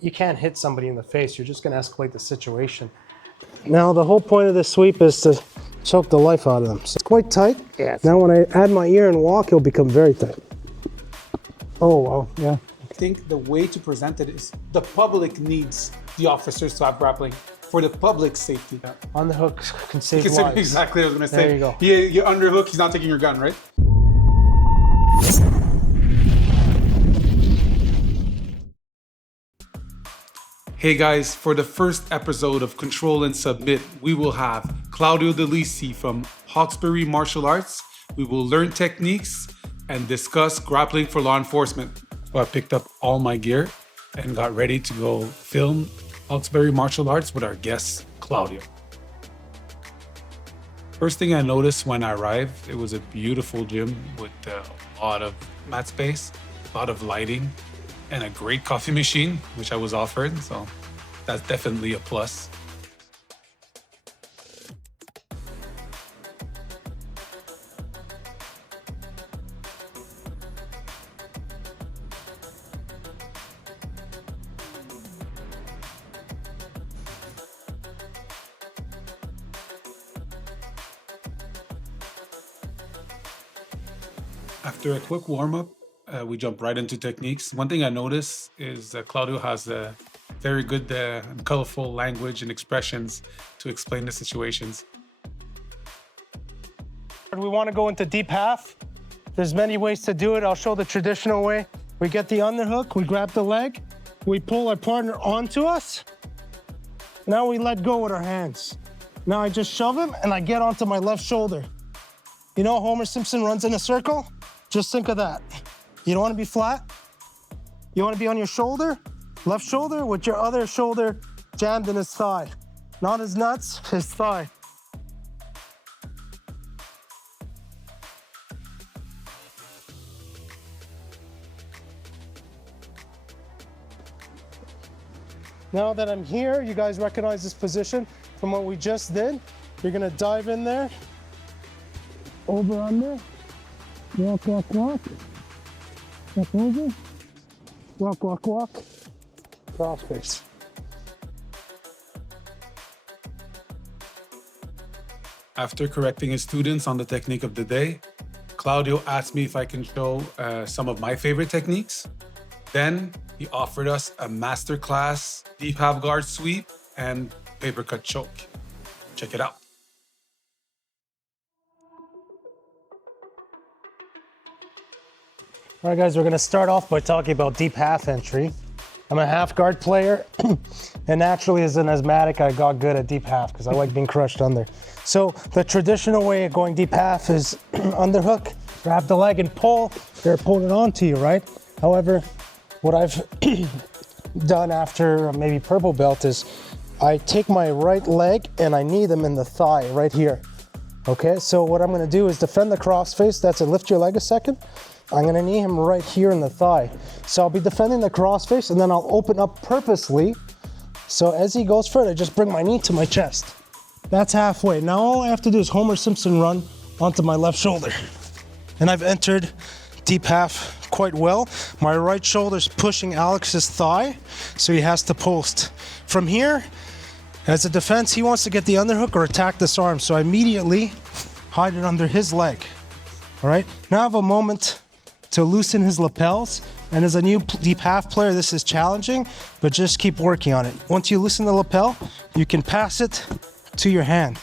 You can't hit somebody in the face. You're just going to escalate the situation. Now, the whole point of this sweep is to choke the life out of them. So it's quite tight. Yes. Now, when I add my ear and walk, it'll become very tight. Oh, wow. Yeah. I think the way to present it is the public needs the officers to have grappling for the public's safety. Yeah. On the hook can save lives. Exactly what I was going to say. There you go. You underhook, he's not taking your gun, right? Hey guys, for the first episode of Control and Submit, we will have Claudio De Lisi from Hawkesbury Martial Arts. We will learn techniques and discuss grappling for law enforcement. So I picked up all my gear and got ready to go film Hawkesbury Martial Arts with our guest, Claudio. First thing I noticed when I arrived, it was a beautiful gym with a lot of mat space, a lot of lighting, and a great coffee machine, which I was offered, so that's definitely a plus. After a quick warm-up, we jump right into techniques. One thing I noticed is that Claudio has a very good and colorful language and expressions to explain the situations. We want to go into deep half. There's many ways to do it. I'll show the traditional way. We get the underhook, we grab the leg, we pull our partner onto us. Now we let go with our hands. Now I just shove him and I get onto my left shoulder. You know Homer Simpson runs in a circle? Just think of that. You don't want to be flat. You want to be on your shoulder, left shoulder, with your other shoulder jammed in his thigh. Not his nuts, his thigh. Now that I'm here, you guys recognize this position from what we just did. You're gonna dive in there, over, under, walk, walk, walk. Step over, walk, walk, walk, cross face. After correcting his students on the technique of the day, Claudio asked me if I can show some of my favorite techniques. Then he offered us a masterclass deep half guard sweep and papercut choke. Check it out. All right, guys, we're gonna start off by talking about deep half entry. I'm a half guard player, and naturally as an asthmatic, I got good at deep half because I like being crushed under. So the traditional way of going deep half is underhook, grab the leg and pull. They're pulling it onto you, right? However, what I've done after maybe purple belt is I take my right leg and I knee them in the thigh right here. Okay, so what I'm gonna do is defend the cross face. That's it, lift your leg a second. I'm gonna knee him right here in the thigh. So I'll be defending the cross face and then I'll open up purposely. So as he goes for it, I just bring my knee to my chest. That's halfway. Now all I have to do is Homer Simpson run onto my left shoulder. And I've entered deep half quite well. My right shoulder's pushing Alex's thigh, so he has to post. From here, as a defense, he wants to get the underhook or attack this arm, so I immediately hide it under his leg. All right, now I have a moment to loosen his lapels, and as a new deep half player, this is challenging, but just keep working on it. Once you loosen the lapel, you can pass it to your hand.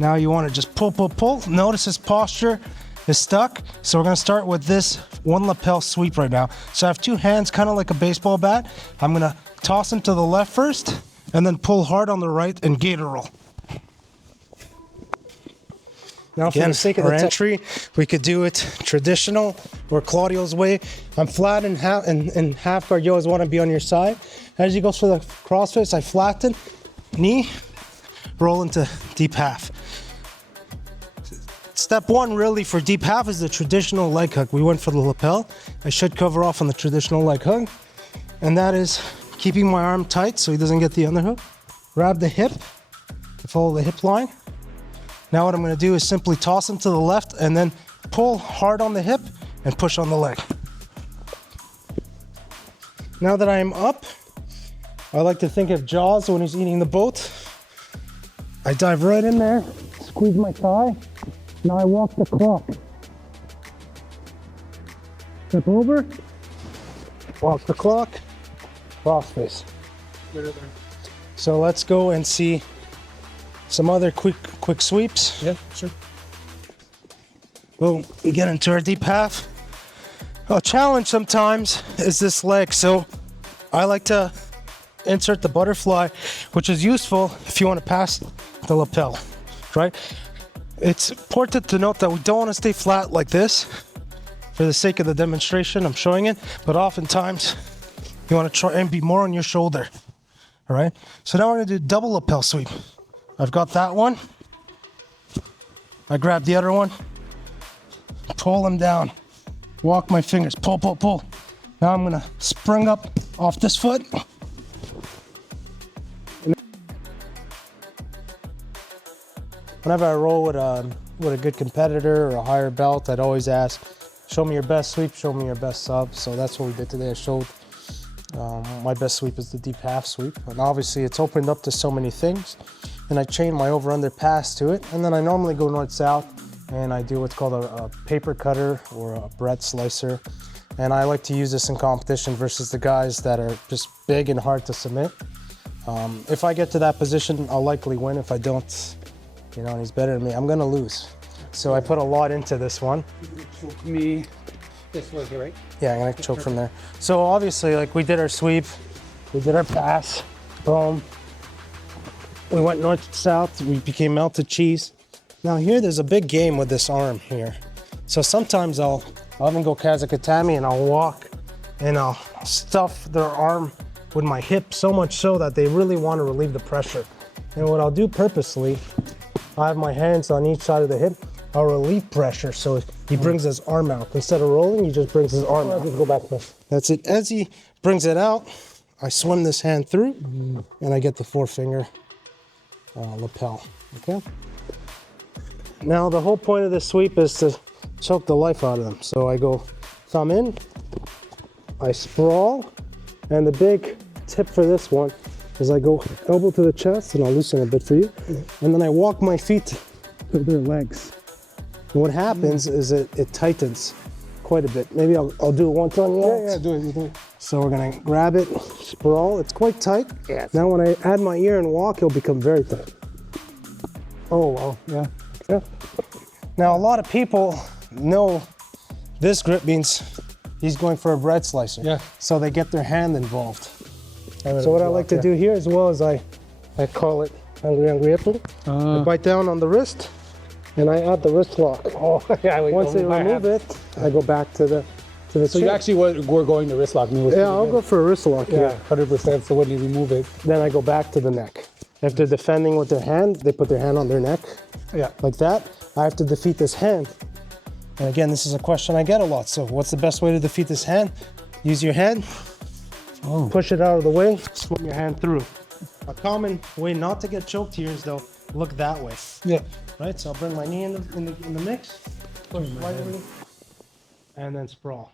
Now you want to just pull, pull, pull. Notice his posture is stuck, so we're gonna start with this one lapel sweep right now. So I have two hands, kind of like a baseball bat. I'm gonna toss him to the left first, and then pull hard on the right and gator roll. Now for the sake of the entry, we could do it traditional or Claudio's way. I'm flat in half guard. You always want to be on your side. As he goes for the crossface, I flatten, knee, roll into deep half. Step one really for deep half is the traditional leg hug. We went for the lapel. I should cover off on the traditional leg hug. And that is keeping my arm tight so he doesn't get the underhook. Grab the hip, follow the hip line. Now what I'm gonna do is simply toss him to the left and then pull hard on the hip and push on the leg. Now that I'm up, I like to think of Jaws when he's eating the boat. I dive right in there, squeeze my thigh. Now I walk the clock. Step over, walk the clock, cross face. So let's go and see some other quick sweeps. Yeah, sure. Boom, we get into our deep half. A challenge sometimes is this leg, so I like to insert the butterfly, which is useful if you want to pass the lapel, right? It's important to note that we don't want to stay flat like this. For the sake of the demonstration, I'm showing it, but oftentimes you want to try and be more on your shoulder, all right? So now we're gonna do double lapel sweep. I've got that one. I grab the other one, pull them down, walk my fingers, pull, pull, pull. Now I'm gonna spring up off this foot. Whenever I roll with a good competitor or a higher belt, I'd always ask, show me your best sweep, show me your best sub. So that's what we did today. I showed my best sweep is the deep half sweep. And obviously it's opened up to so many things. And I chain my over-under pass to it. And then I normally go north-south and I do what's called a paper cutter or a bread slicer. And I like to use this in competition versus the guys that are just big and hard to submit. If I get to that position, I'll likely win. If I don't, you know, and he's better than me, I'm gonna lose. So I put a lot into this one. Choke me this way here, right? Yeah, I'm gonna choke from there. So obviously, like, we did our sweep, we did our pass, boom. We went north to south, we became melted cheese. Now here, there's a big game with this arm here. So sometimes I'll even go Kazakatami and I'll walk and I'll stuff their arm with my hip so much so that they really want to relieve the pressure. And what I'll do purposely, I have my hands on each side of the hip, I'll relieve pressure so he brings his arm out. Instead of rolling, he just brings his arm out. Go back there. That's it. As he brings it out, I swim this hand through and I get the four-finger lapel, okay? Now the whole point of this sweep is to choke the life out of them. So I go thumb in, I sprawl, and the big tip for this one is I go elbow to the chest, and I'll loosen a bit for you, and then I walk my feet to their legs. And what happens is it tightens quite a bit. Maybe I'll do it one time. Yeah, do it. So we're gonna grab it, sprawl. It's quite tight. Yeah. Now when I add my ear and walk, it'll become very tight. Oh, wow, yeah. Yeah. Now a lot of people know this grip means he's going for a bread slicer. Yeah. So they get their hand involved. So what I like to do here, as well as I call it angry apple. I bite down on the wrist and I add the wrist lock. Oh, yeah. Once they remove it, I go back to the So chin. you actually were going to wrist lock me. Yeah, I'll go for a wrist lock. Yeah, 100%. So when you remove it, Then I go back to the neck. If they're defending with their hand, they put their hand on their neck. yeah. Like that. I have to defeat this hand. And again, this is a question I get a lot. So what's the best way to defeat this hand? Use your head, push it out of the way, swim your hand through. A common way not to get choked here is though, look that way. Yeah. Right, so I'll bring my knee in the mix, push lightly, and then sprawl.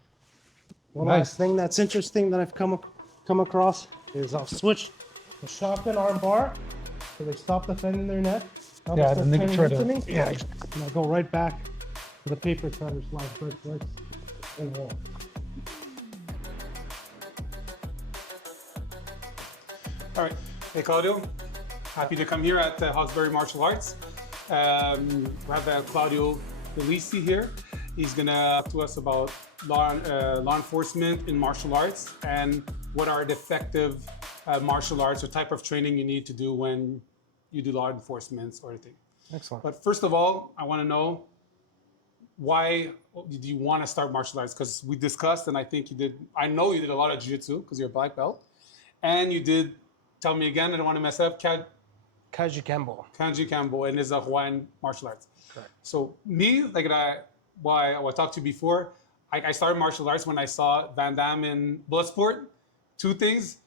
One last thing that's interesting that I've come across is I'll switch the shotgun arm bar, so they stop defending their neck. Now Yeah, they're and then turning try into to. me, Yeah. and I go right back to the paper cutter slide first, and walk. All right. Hey, Claudio. Happy to come here at Hawkesbury Martial Arts. We have Claudio De Lisi here. He's gonna talk to us about law enforcement in martial arts and what are the effective martial arts or type of training you need to do when you do law enforcement sort of thing. Excellent. But first of all, I want to know why did you want to start martial arts? Because we discussed, and I think you did. I know you did a lot of jiu-jitsu because you're a black belt, and you did. Tell me again. I don't want to mess up. Kaji Kembo. Kanji Kambo, and is a Hawaiian martial arts. Correct. So me, like I talked to you before, I started martial arts when I saw Van Damme in Bloodsport. Two things.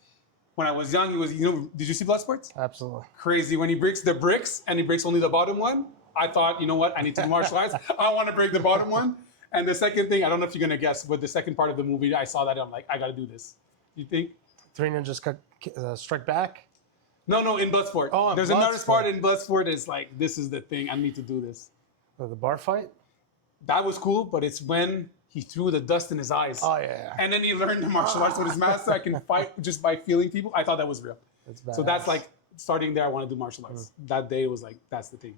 When I was young, he was, did you see Bloodsport? Absolutely. Crazy. When he breaks the bricks and he breaks only the bottom one, I thought, you know what? I need to do martial arts. I want to break the bottom one. And the second thing, I don't know if you're going to guess, but the second part of the movie, I saw that and I'm like, I got to do this. You think? Three Ninjas Strike Back. No, in Bloodsport. Oh, there's another sport in Bloodsport. It's like, this is the thing. I need to do this. The bar fight. That was cool, but it's when he threw the dust in his eyes. Oh yeah. And then he learned the martial arts with his master. I can fight just by feeling people. I thought that was real. So that's like, starting there, I want to do martial arts. That day was like, that's the thing.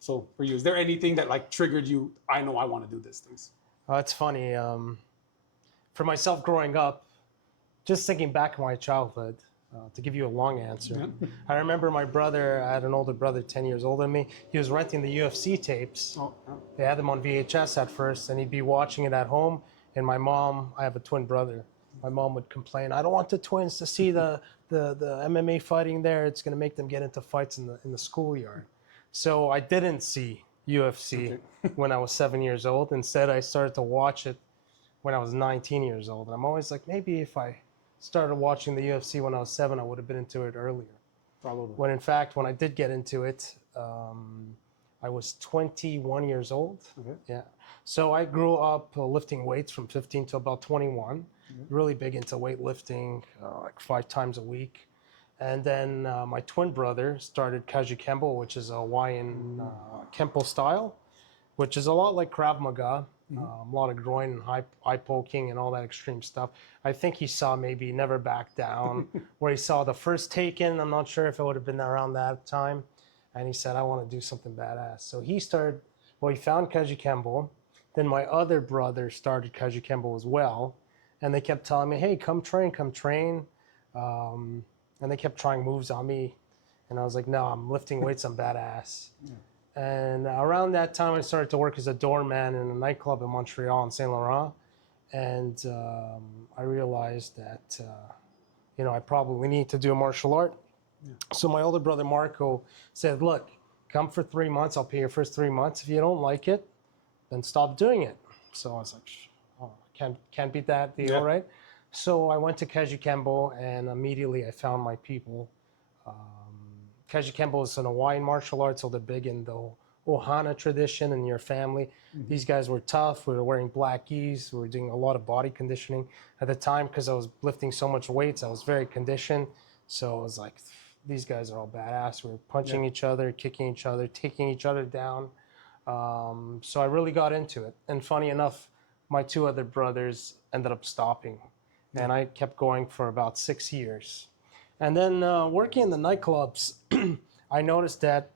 So for you, is there anything that like triggered you? I know I want to do these things. It's funny. For myself growing up, just thinking back to my childhood, to give you a long answer, I remember my brother, I had an older brother, 10 years older than me. He was renting the UFC tapes. They had them on VHS at first, and he'd be watching it at home. And my mom, I have a twin brother, my mom would complain, I don't want the twins to see the MMA fighting there. It's going to make them get into fights in the schoolyard. So I didn't see UFC when I was 7 years old. Instead, I started to watch it when I was 19 years old. And I'm always like, maybe if I started watching the UFC when I was 7, I would have been into it earlier. Probably. When in fact, when I did get into it, I was 21 years old. Yeah. So I grew up lifting weights from 15 to about 21. Really big into weightlifting, like 5 times a week. And then my twin brother started Kaji Kempo, which is a Hawaiian Kempo style, which is a lot like Krav Maga. A lot of groin and eye poking and all that extreme stuff. I think he saw maybe Never Back Down, where he saw the first Taken. I'm not sure if it would have been around that time. And he said, I want to do something badass. So he found Kaji Kempo. Then my other brother started Kaji Kempo as well. And they kept telling me, hey, come train. And they kept trying moves on me. And I was like, no, I'm lifting weights, I'm badass. And around that time, I started to work as a doorman in a nightclub in Montreal in Saint Laurent. And I realized that, I probably need to do a martial art. So my older brother, Marco, said, look, come for 3 months. I'll pay your first 3 months. If you don't like it, then stop doing it. So I was like, can't beat that deal, right? So I went to Kaji Kempo, and immediately I found my people. Kaji Kempo is an Hawaiian martial art, so they're big in the Ohana tradition in your family. These guys were tough. We were wearing black gis. We were doing a lot of body conditioning. At the time, because I was lifting so much weights, I was very conditioned. So I was like, these guys are all badass. We were punching each other, kicking each other, taking each other down. So I really got into it. And funny enough, my 2 other brothers ended up stopping. And I kept going for about 6 years. And then working in the nightclubs, I noticed that,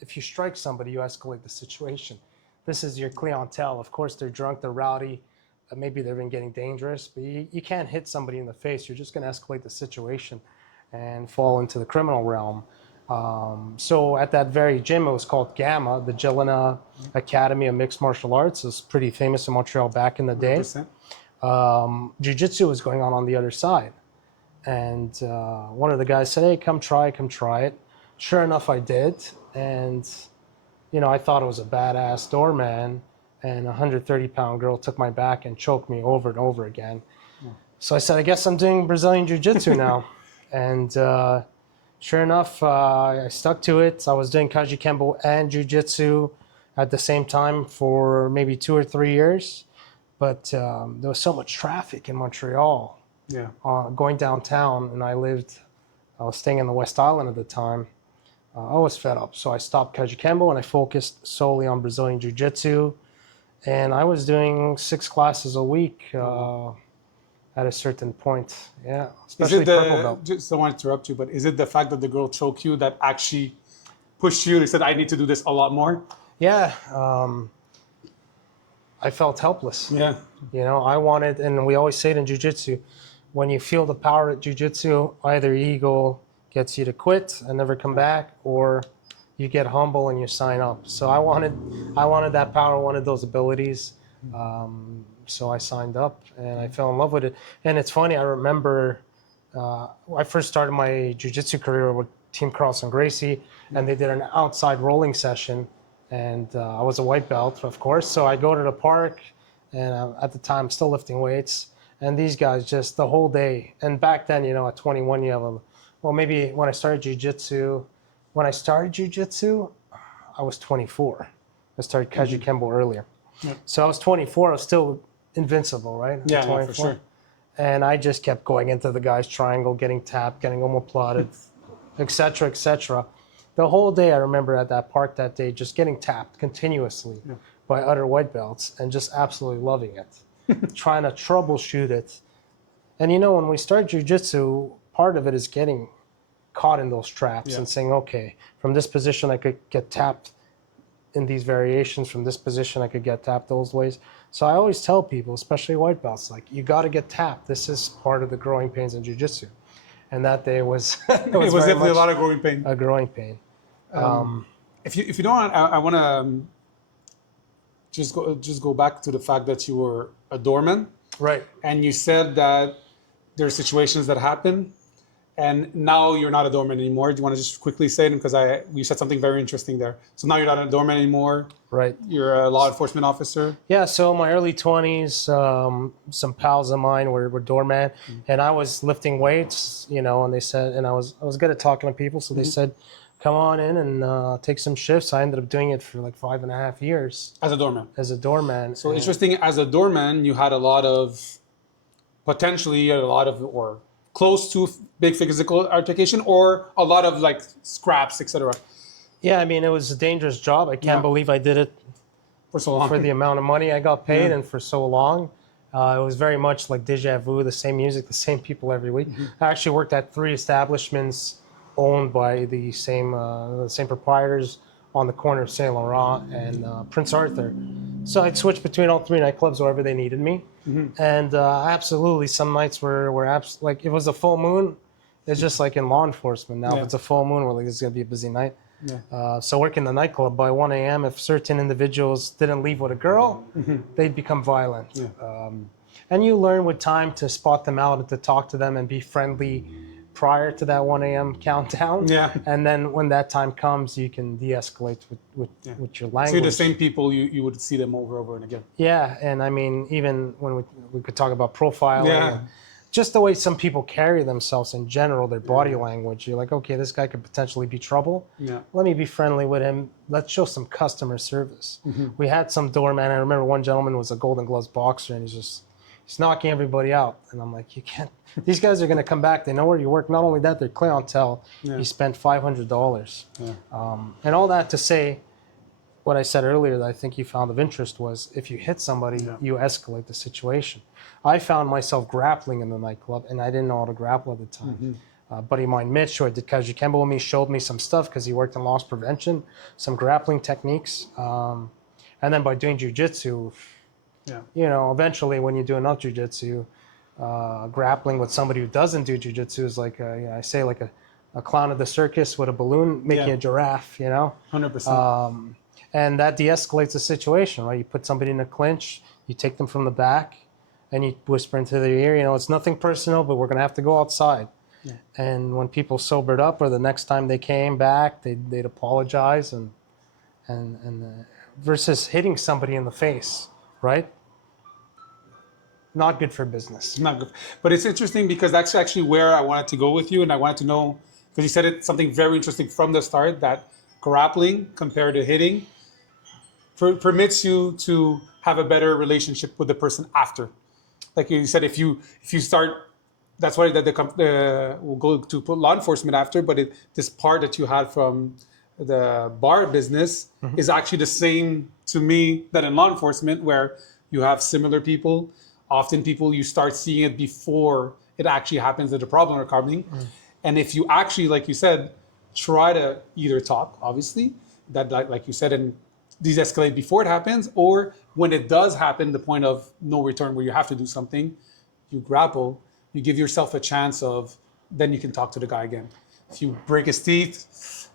if you strike somebody, you escalate the situation. This is your clientele. Of course, they're drunk, they're rowdy. Maybe they've been getting dangerous. But you can't hit somebody in the face. You're just going to escalate the situation and fall into the criminal realm. So at that very gym, it was called Gamma, the Jelena Academy of Mixed Martial Arts. It was pretty famous in Montreal back in the day. 100%. Jiu-jitsu was going on the other side. And one of the guys said, hey, come try it. Sure enough, I did. And, I thought it was a badass doorman. And a 130-pound girl took my back and choked me over and over again. So I said, I guess I'm doing Brazilian Jiu-Jitsu now. And sure enough, I stuck to it. I was doing Kaji Kempo and Jiu-Jitsu at the same time for maybe 2 or 3 years. But there was so much traffic in Montreal. Going downtown, and I was staying in the West Island at the time. I was fed up, so I stopped Kaji Kempo and I focused solely on Brazilian Jiu-Jitsu. And I was doing 6 classes a week at a certain point. Yeah, especially purple belt. Just don't want to interrupt you, but is it the fact that the girl choked you that actually pushed you? They said, I need to do this a lot more? Yeah. I felt helpless. Yeah. I wanted, and we always say it in Jiu-Jitsu, when you feel the power at Jiu-Jitsu, either ego gets you to quit and never come back, or you get humble and you sign up. So I wanted that power, wanted those abilities. So I signed up and I fell in love with it. And it's funny, I remember I first started my Jiu-Jitsu career with Team Carlson Gracie, and they did an outside rolling session. And I was a white belt, of course. So I go to the park, and at the time, still lifting weights. And these guys just the whole day. And back then, at 21, you have maybe when I started Jiu-Jitsu, I was 24. I started Kaji Kempo earlier. So I was 24. I was still invincible, right? Yeah, for sure. And I just kept going into the guy's triangle, getting tapped, getting omoplated, et cetera, et cetera. The whole day, I remember at that park that day, just getting tapped continuously by other white belts and just absolutely loving it, trying to troubleshoot it. And when we start jiu-jitsu, part of it is getting caught in those traps and saying, okay, from this position, I could get tapped in these variations. From this position, I could get tapped those ways. So I always tell people, especially white belts, like, you got to get tapped. This is part of the growing pains in jiu-jitsu. And that day was it was definitely a lot of growing pain. A growing pain. If you don't want, I want to just go back to the fact that you were a doorman, right? And you said that there are situations that happen, and now you're not a doorman anymore. Do you want to just quickly say them, because you said something very interesting there. So now you're not a doorman anymore. Right. You're a law enforcement officer. Yeah. So in my early 20s, some pals of mine were doorman, and I was lifting weights, and they said, and I was good at talking to people, so they said, come on in and take some shifts. I ended up doing it for like 5.5 years. As a doorman. As a doorman. So interesting, as a doorman, you had a lot of, or close to big physical altercation, or a lot of like scraps, etc. Yeah, I mean, it was a dangerous job. I can't believe I did it for so long. For the amount of money I got paid and for so long. It was very much like deja vu, the same music, the same people every week. I actually worked at 3 establishments owned by the same proprietors on the corner of Saint Laurent and Prince Arthur. So I'd switch between all 3 nightclubs wherever they needed me. And absolutely, some nights were like, it was a full moon. It's just like in law enforcement now. If it's a full moon, we're like, it's going to be a busy night. So working the nightclub, by 1 a.m., if certain individuals didn't leave with a girl, they'd become violent. And you learn with time to spot them out and to talk to them and be friendly prior to that 1 a.m. countdown. And then when that time comes, you can de-escalate with your language. So you're the same people, you would see them over and again. Yeah, and I mean, even when we could talk about profiling, just the way some people carry themselves in general, their body language, you're like, okay, this guy could potentially be trouble. Let me be friendly with him. Let's show some customer service. We had some doorman. I remember one gentleman was a Golden Gloves boxer, and he's knocking everybody out. And I'm like, you can't. These guys are going to come back. They know where you work. Not only that, they're clientele. He spent $500. And all that to say, what I said earlier that I think you found of interest was, if you hit somebody, you escalate the situation. I found myself grappling in the nightclub, and I didn't know how to grapple at the time. A buddy of mine, Mitch, who I did Kaiju Kempo with me, showed me some stuff because he worked in loss prevention, some grappling techniques. And then by doing jiu-jitsu, eventually when you do enough jiu-jitsu, grappling with somebody who doesn't do jiu-jitsu is like, I say, like a clown at the circus with a balloon making a giraffe, 100%. And that de-escalates the situation, right? You put somebody in a clinch, you take them from the back, and you whisper into their ear, it's nothing personal, but we're going to have to go outside. And when people sobered up, or the next time they came back, they'd apologize, and versus hitting somebody in the face, right? Not good for business. Not good. But it's interesting because that's actually where I wanted to go with you, and I wanted to know, because you said it something very interesting from the start, that grappling compared to hitting permits you to have a better relationship with the person after. Like you said, if you start, that's why we'll go to law enforcement after, but this part that you had from the bar business is actually the same to me that in law enforcement, where you have similar people. Often people, you start seeing it before it actually happens that the problem are coming. And if you actually, like you said, try to either talk, obviously, that like you said, and de-escalate before it happens, or when it does happen, the point of no return where you have to do something, you grapple, you give yourself a chance of, then you can talk to the guy again. If you break his teeth,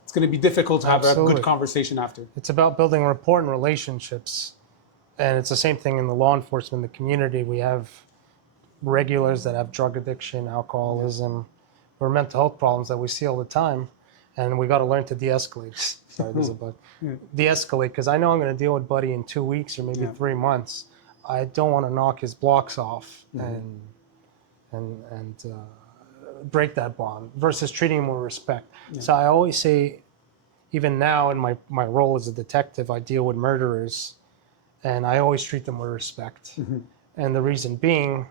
it's going to be difficult to have a good conversation after. It's about building rapport and relationships. And it's the same thing in the law enforcement, the community. We have regulars that have drug addiction, alcoholism, or mental health problems that we see all the time. And we got to learn to de-escalate. Sorry, there's a bug. De-escalate, because I know I'm going to deal with Buddy in 2 weeks or maybe 3 months. I don't want to knock his blocks off and break that bond versus treating him with respect. So I always say, even now in my role as a detective, I deal with murderers, and I always treat them with respect. And the reason being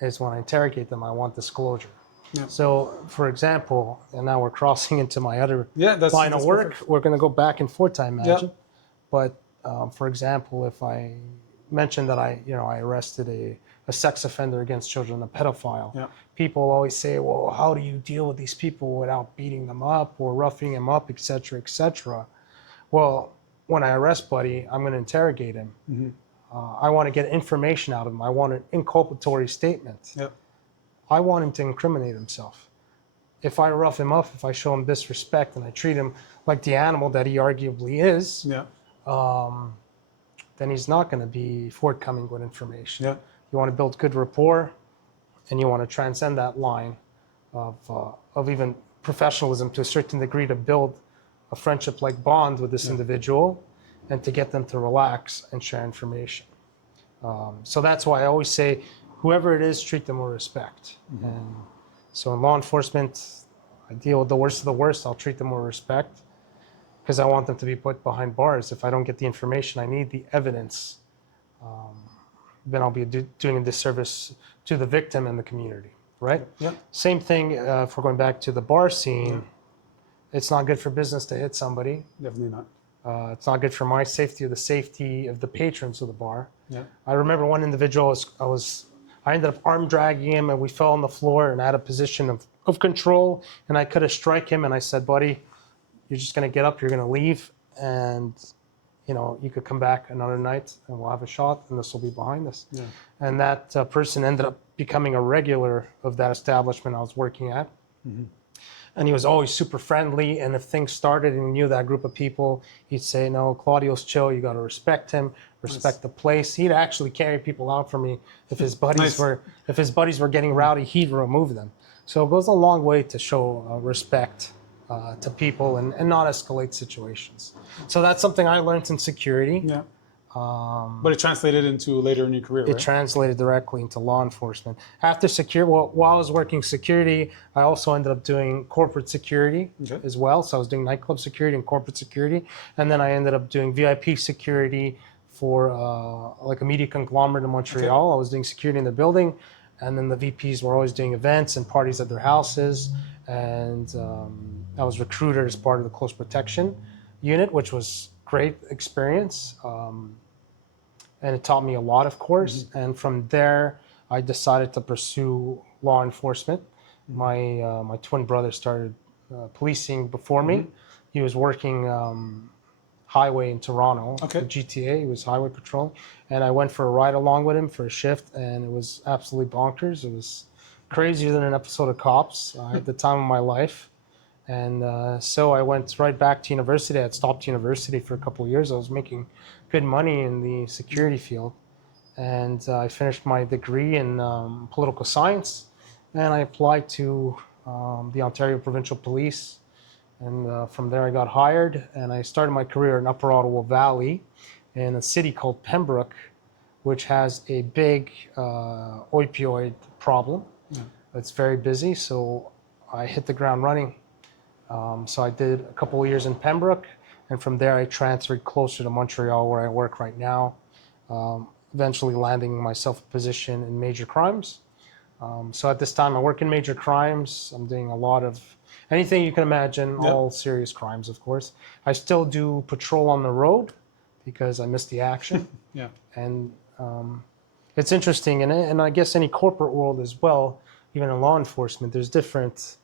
is when I interrogate them, I want disclosure. Yeah. So, for example, and now we're crossing into my other That's line of work. perfect. We're going to go back and forth, I imagine. Yeah. But for example, if I mentioned that I arrested a sex offender against children, a pedophile, Yeah. people always say, well, how do you deal with these people without beating them up or roughing them up, et cetera, et cetera? Well, when I arrest Buddy, I'm going to interrogate him. Mm-hmm. I want to get information out of him. I want an inculpatory statement. Yep. I want him to incriminate himself. If I rough him up, if I show him disrespect and I treat him like the animal that he arguably is, Yeah. then he's not going to be forthcoming with information. Yeah. You want to build good rapport, and you want to transcend that line of even professionalism to a certain degree to build a friendship-like bond with this individual and to get them to relax and share information. So that's why I always say, whoever it is, treat them with respect. Mm-hmm. And so in law enforcement, I deal with the worst of the worst. I'll treat them with respect because I want them to be put behind bars. If I don't get the information I need, the evidence, then I'll be doing a disservice to the victim and the community, right? Yeah. Same thing if we're going back to the bar scene. It's not good for business to hit somebody. Definitely not. It's not good for my safety or the safety of the patrons of the bar. Yeah. I remember one individual, I ended up arm dragging him and we fell on the floor and I had a position of control and I could have struck him and I said, buddy, you're just going to get up, you're going to leave and you could come back another night and we'll have a shot and this will be behind us. Yeah. And that person ended up becoming a regular of that establishment I was working at. Mm-hmm. And he was always super friendly. And if things started and he knew that group of people, he'd say, no, Claudio's chill. You got to respect him, respect the place. He'd actually carry people out for me. If his buddies were getting rowdy, he'd remove them. So it goes a long way to show respect to people and not escalate situations. So that's something I learned in security. Yeah. But it translated into later in your career, right? It translated directly into law enforcement. After while I was working security, I also ended up doing corporate security as well. So I was doing nightclub security and corporate security. And then I ended up doing VIP security for like a media conglomerate in Montreal. Okay. I was doing security in the building. And then the VPs were always doing events and parties at their houses. And I was recruited as part of the close protection unit, which was great experience. And it taught me a lot, of course. Mm-hmm. And from there, I decided to pursue law enforcement. Mm-hmm. My twin brother started policing before me. He was working highway in Toronto, the GTA. He was highway patrolling. And I went for a ride along with him for a shift, and it was absolutely bonkers. It was crazier than an episode of Cops at the time of my life. And so I went right back to university. I had stopped university for a couple of years. I was making good money in the security field. And I finished my degree in political science. And I applied to the Ontario Provincial Police. And from there I got hired. And I started my career in Upper Ottawa Valley in a city called Pembroke, which has a big opioid problem. Yeah. It's very busy. So I hit the ground running. So I did a couple of years in Pembroke, and from there I transferred closer to Montreal where I work right now, eventually landing myself a position in major crimes. So at this time I work in major crimes. I'm doing a lot of anything you can imagine, all serious crimes, of course. I still do patrol on the road because I miss the action. And it's interesting, and I guess any corporate world as well, even in law enforcement, there's different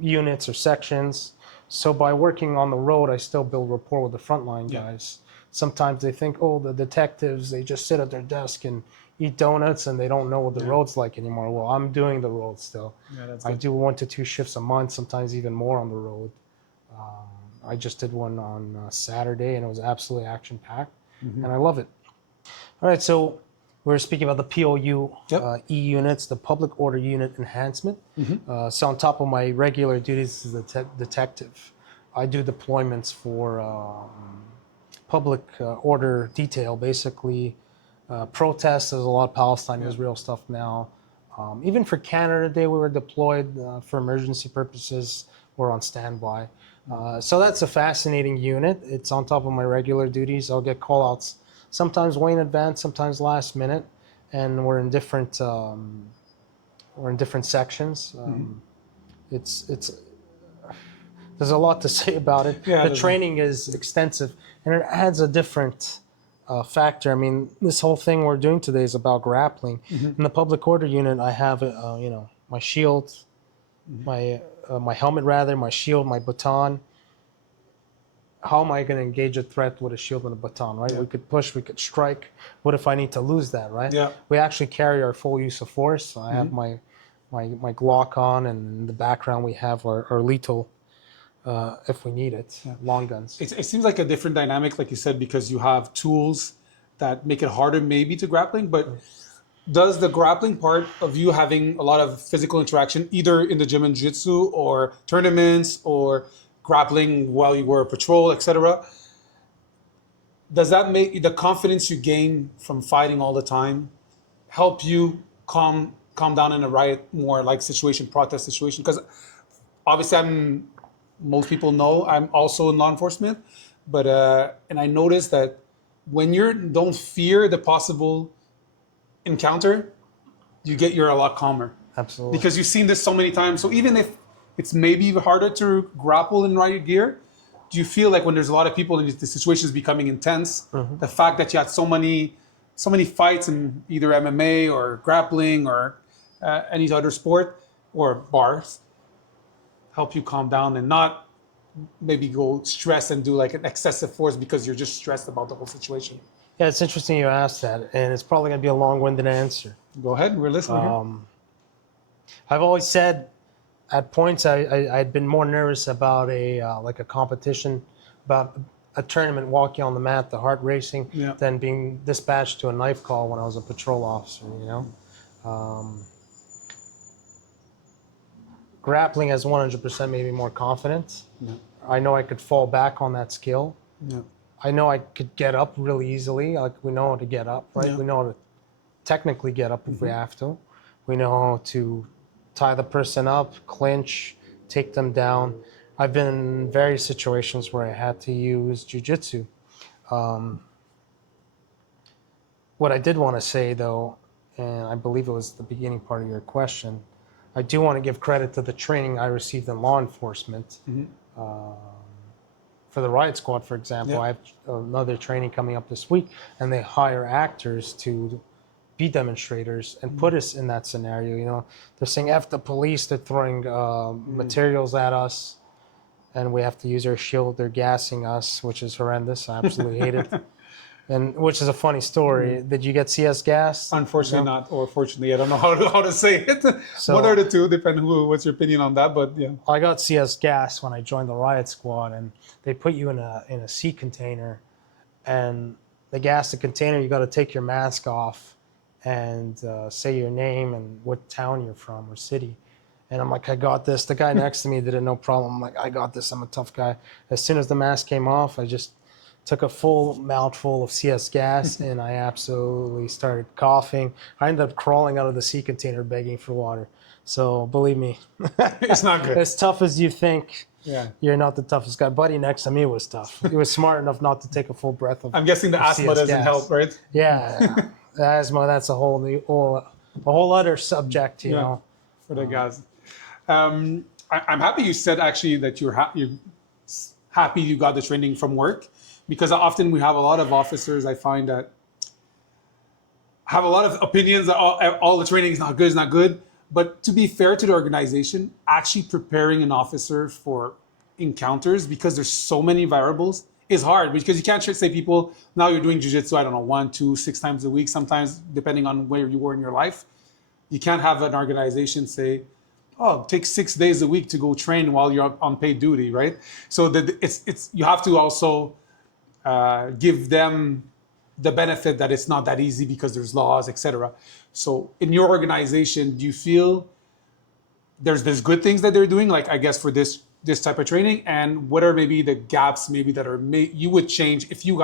units or sections. So by working on the road, I still build rapport with the frontline guys. Sometimes they think, oh, the detectives, they just sit at their desk and eat donuts and they don't know what the road's like anymore. Well, I'm doing the road still. I do 1 to 2 shifts a month, sometimes even more on the road. I just did one on Saturday and it was absolutely action-packed, and I love it. All right, so we're speaking about the POU E units, the Public Order Unit Enhancement. So on top of my regular duties as a detective, I do deployments for public order detail, basically protests. There's a lot of Palestine-Israel stuff now. Even for Canada Day, we were deployed for emergency purposes. We're on standby. So that's a fascinating unit. It's on top of my regular duties. I'll get call-outs sometimes way in advance, sometimes last minute. and we're in different sections. It's there's a lot to say about it. Yeah, The training is extensive, and it adds a different factor. I mean, this whole thing we're doing today is about grappling. In the public order unit, I have my shield, my helmet rather, my shield, my baton. How am I going to engage a threat with a shield and a baton, right? Yeah. We could push, we could strike. What if I need to lose that, right? Yeah. We actually carry our full use of force. So I have my Glock on, and in the background we have our lethal, if we need it, long guns. It seems like a different dynamic, like you said, because you have tools that make it harder maybe to grappling, but does the grappling part of you having a lot of physical interaction, either in the gym and jiu-jitsu or tournaments or grappling while you were a patrol, etc., does that make the confidence you gain from fighting all the time help you calm down in a riot more like situation, protest situation? Because obviously most people know I'm also in law enforcement, but and I noticed that when you don't fear the possible encounter, you're a lot calmer. Absolutely. Because you've seen this so many times. So even if it's maybe harder to grapple in riot gear, do you feel like when there's a lot of people and the situation is becoming intense, the fact that you had so many fights in either MMA or grappling or any other sport or bars help you calm down and not maybe go stress and do like an excessive force because you're just stressed about the whole situation? Yeah, it's interesting you asked that, and it's probably going to be a long-winded answer. Go ahead, we're listening here. I've always said at points I'd been more nervous about a competition, about a tournament, walking on the mat, the heart racing, than being dispatched to a knife call when I was a patrol officer, Grappling has 100% made me more confident. Yeah. I know I could fall back on that skill. Yeah. I know I could get up really easily. Like, we know how to get up, right? Yeah. We know how to technically get up if we have to. We know how to tie the person up, clinch, take them down. I've been in various situations where I had to use jiu-jitsu. What I did want to say, though, and I believe it was the beginning part of your question, I do want to give credit to the training I received in law enforcement. For the riot squad, for example, I have another training coming up this week, and they hire actors to be demonstrators and put us in that scenario. They're saying F the police, they're throwing materials at us, and we have to use our shield. They're gassing us, which is horrendous. I absolutely hate it. And which is a funny story. Did you get CS gas? Unfortunately not, or fortunately, I don't know how to say it. So, what are the two? Depending what's your opinion on that, but yeah. I got CS gas when I joined the riot squad, and they put you in a sea container, and they gas the container. You got to take your mask off and say your name and what town you're from or city. And I'm like, I got this. The guy next to me did it, no problem. I'm like, I got this. I'm a tough guy. As soon as the mask came off, I just took a full mouthful of CS gas, and I absolutely started coughing. I ended up crawling out of the sea container begging for water. So believe me, it's not good. As tough as you think, Yeah. you're not the toughest guy. Buddy next to me was tough. He was smart enough not to take a full breath of I'm guessing the asthma CS doesn't gas. help, right? Yeah, the asthma, that's a whole other subject, you know. For the guys. I'm happy you said actually that you're happy you got the training from work, because often we have a lot of officers, I find, that have a lot of opinions that all the training is not good. But to be fair to the organization, actually preparing an officer for encounters, because there's so many variables, is hard, because you can't just say people, now you're doing jiu-jitsu, I don't know, 1, 2, 6 times a week, sometimes depending on where you were in your life. You can't have an organization say, oh, it takes 6 days a week to go train while you're on paid duty, right? So it's you have to also give them the benefit that it's not that easy because there's laws, etc. So in your organization, do you feel there's good things that they're doing, like I guess for this type of training, and what are maybe the gaps maybe that are you would change if you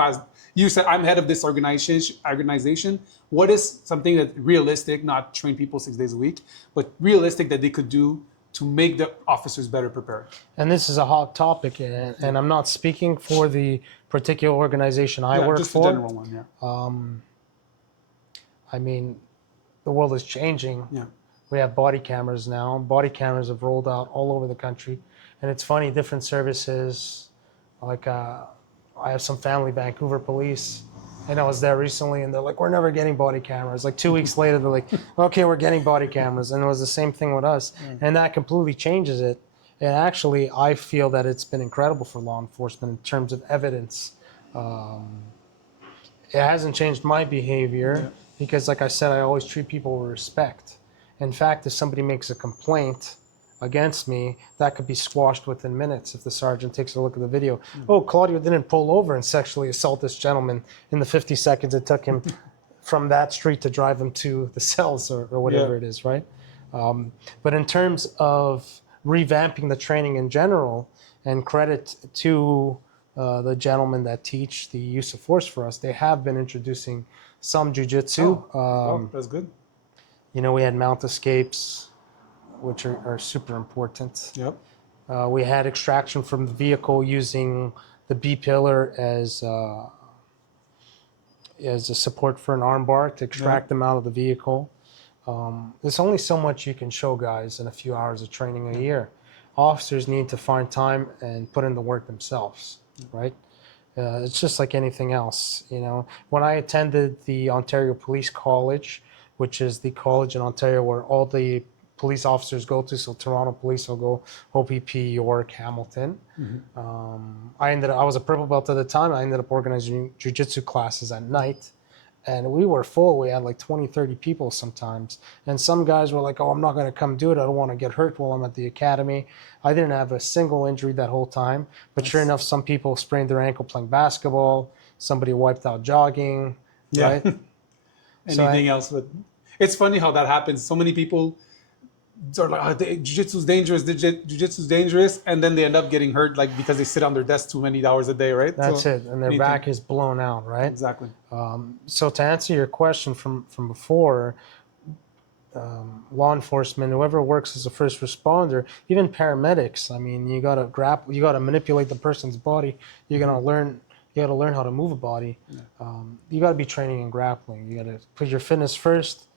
said I'm head of this organization, what is something that realistic, not train people 6 days a week, but realistic that they could do to make the officers better prepared? And this is a hot topic, and I'm not speaking for the particular organization I work just for. the general one, yeah. I mean, the world is changing. Yeah. We have body cameras now. Body cameras have rolled out all over the country. And it's funny, different services, like I have some family, Vancouver police, and I was there recently, and they're like, we're never getting body cameras. Like 2 weeks later, they're like, okay, we're getting body cameras. And it was the same thing with us. And that completely changes it. And actually, I feel that it's been incredible for law enforcement in terms of evidence. It hasn't changed my behavior because, like I said, I always treat people with respect. In fact, if somebody makes a complaint against me, that could be squashed within minutes if the sergeant takes a look at the video. Oh, Claudio didn't pull over and sexually assault this gentleman in the 50 seconds it took him from that street to drive him to the cells or whatever it is, right? But in terms of revamping the training in general, and credit to the gentlemen that teach the use of force for us, they have been introducing some jiu-jitsu. That's good. You know, we had mount escapes, which are super important. Yep. We had extraction from the vehicle using the B pillar as a support for an arm bar to extract them out of the vehicle. There's only so much you can show guys in a few hours of training a year. Officers need to find time and put in the work themselves, right? It's just like anything else, you know. When I attended the Ontario Police College, which is the college in Ontario where all the police officers go to, so Toronto Police will go, OPP, York, Hamilton. I was a purple belt at the time. I ended up organizing jiu-jitsu classes at night, and we were full. We had like 20, 30 people sometimes. And some guys were like, oh, I'm not going to come do it. I don't want to get hurt while I'm at the academy. I didn't have a single injury that whole time, but sure enough, some people sprained their ankle playing basketball. Somebody wiped out jogging, right? Anything else? But it's funny how that happens. So many people are like, oh, jiu-jitsu's dangerous, jiu-jitsu's dangerous, and then they end up getting hurt, like because they sit on their desk too many hours a day, right? That's it, and their back is blown out, right? Exactly. So to answer your question from before, law enforcement, whoever works as a first responder, even paramedics, I mean, you gotta manipulate the person's body. You gotta learn how to move a body. You gotta be training in grappling. You gotta put your fitness first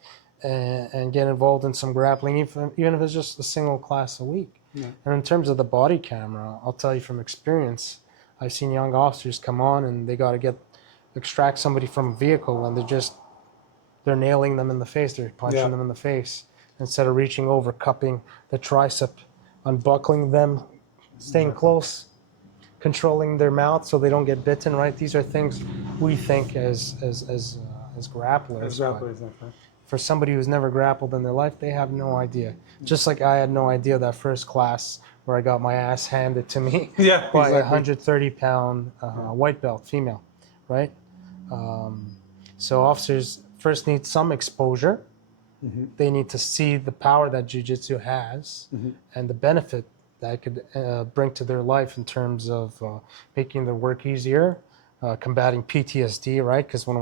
and get involved in some grappling, even if it's just a single class a week. And in terms of the body camera, I'll tell you from experience, I've seen young officers come on and they gotta extract somebody from a vehicle, and they're nailing them in the face, they're punching them in the face instead of reaching over, cupping the tricep, unbuckling them, staying close, controlling their mouth so they don't get bitten, right? These are things we think as grapplers. As grapplers, okay. For somebody who's never grappled in their life, they have no idea. Just like I had no idea that first class where I got my ass handed to me by a 130-pound white belt female, right? So officers first need some exposure. They need to see the power that jiu-jitsu has and the benefit that it could bring to their life in terms of making their work easier, combating PTSD, right? Because when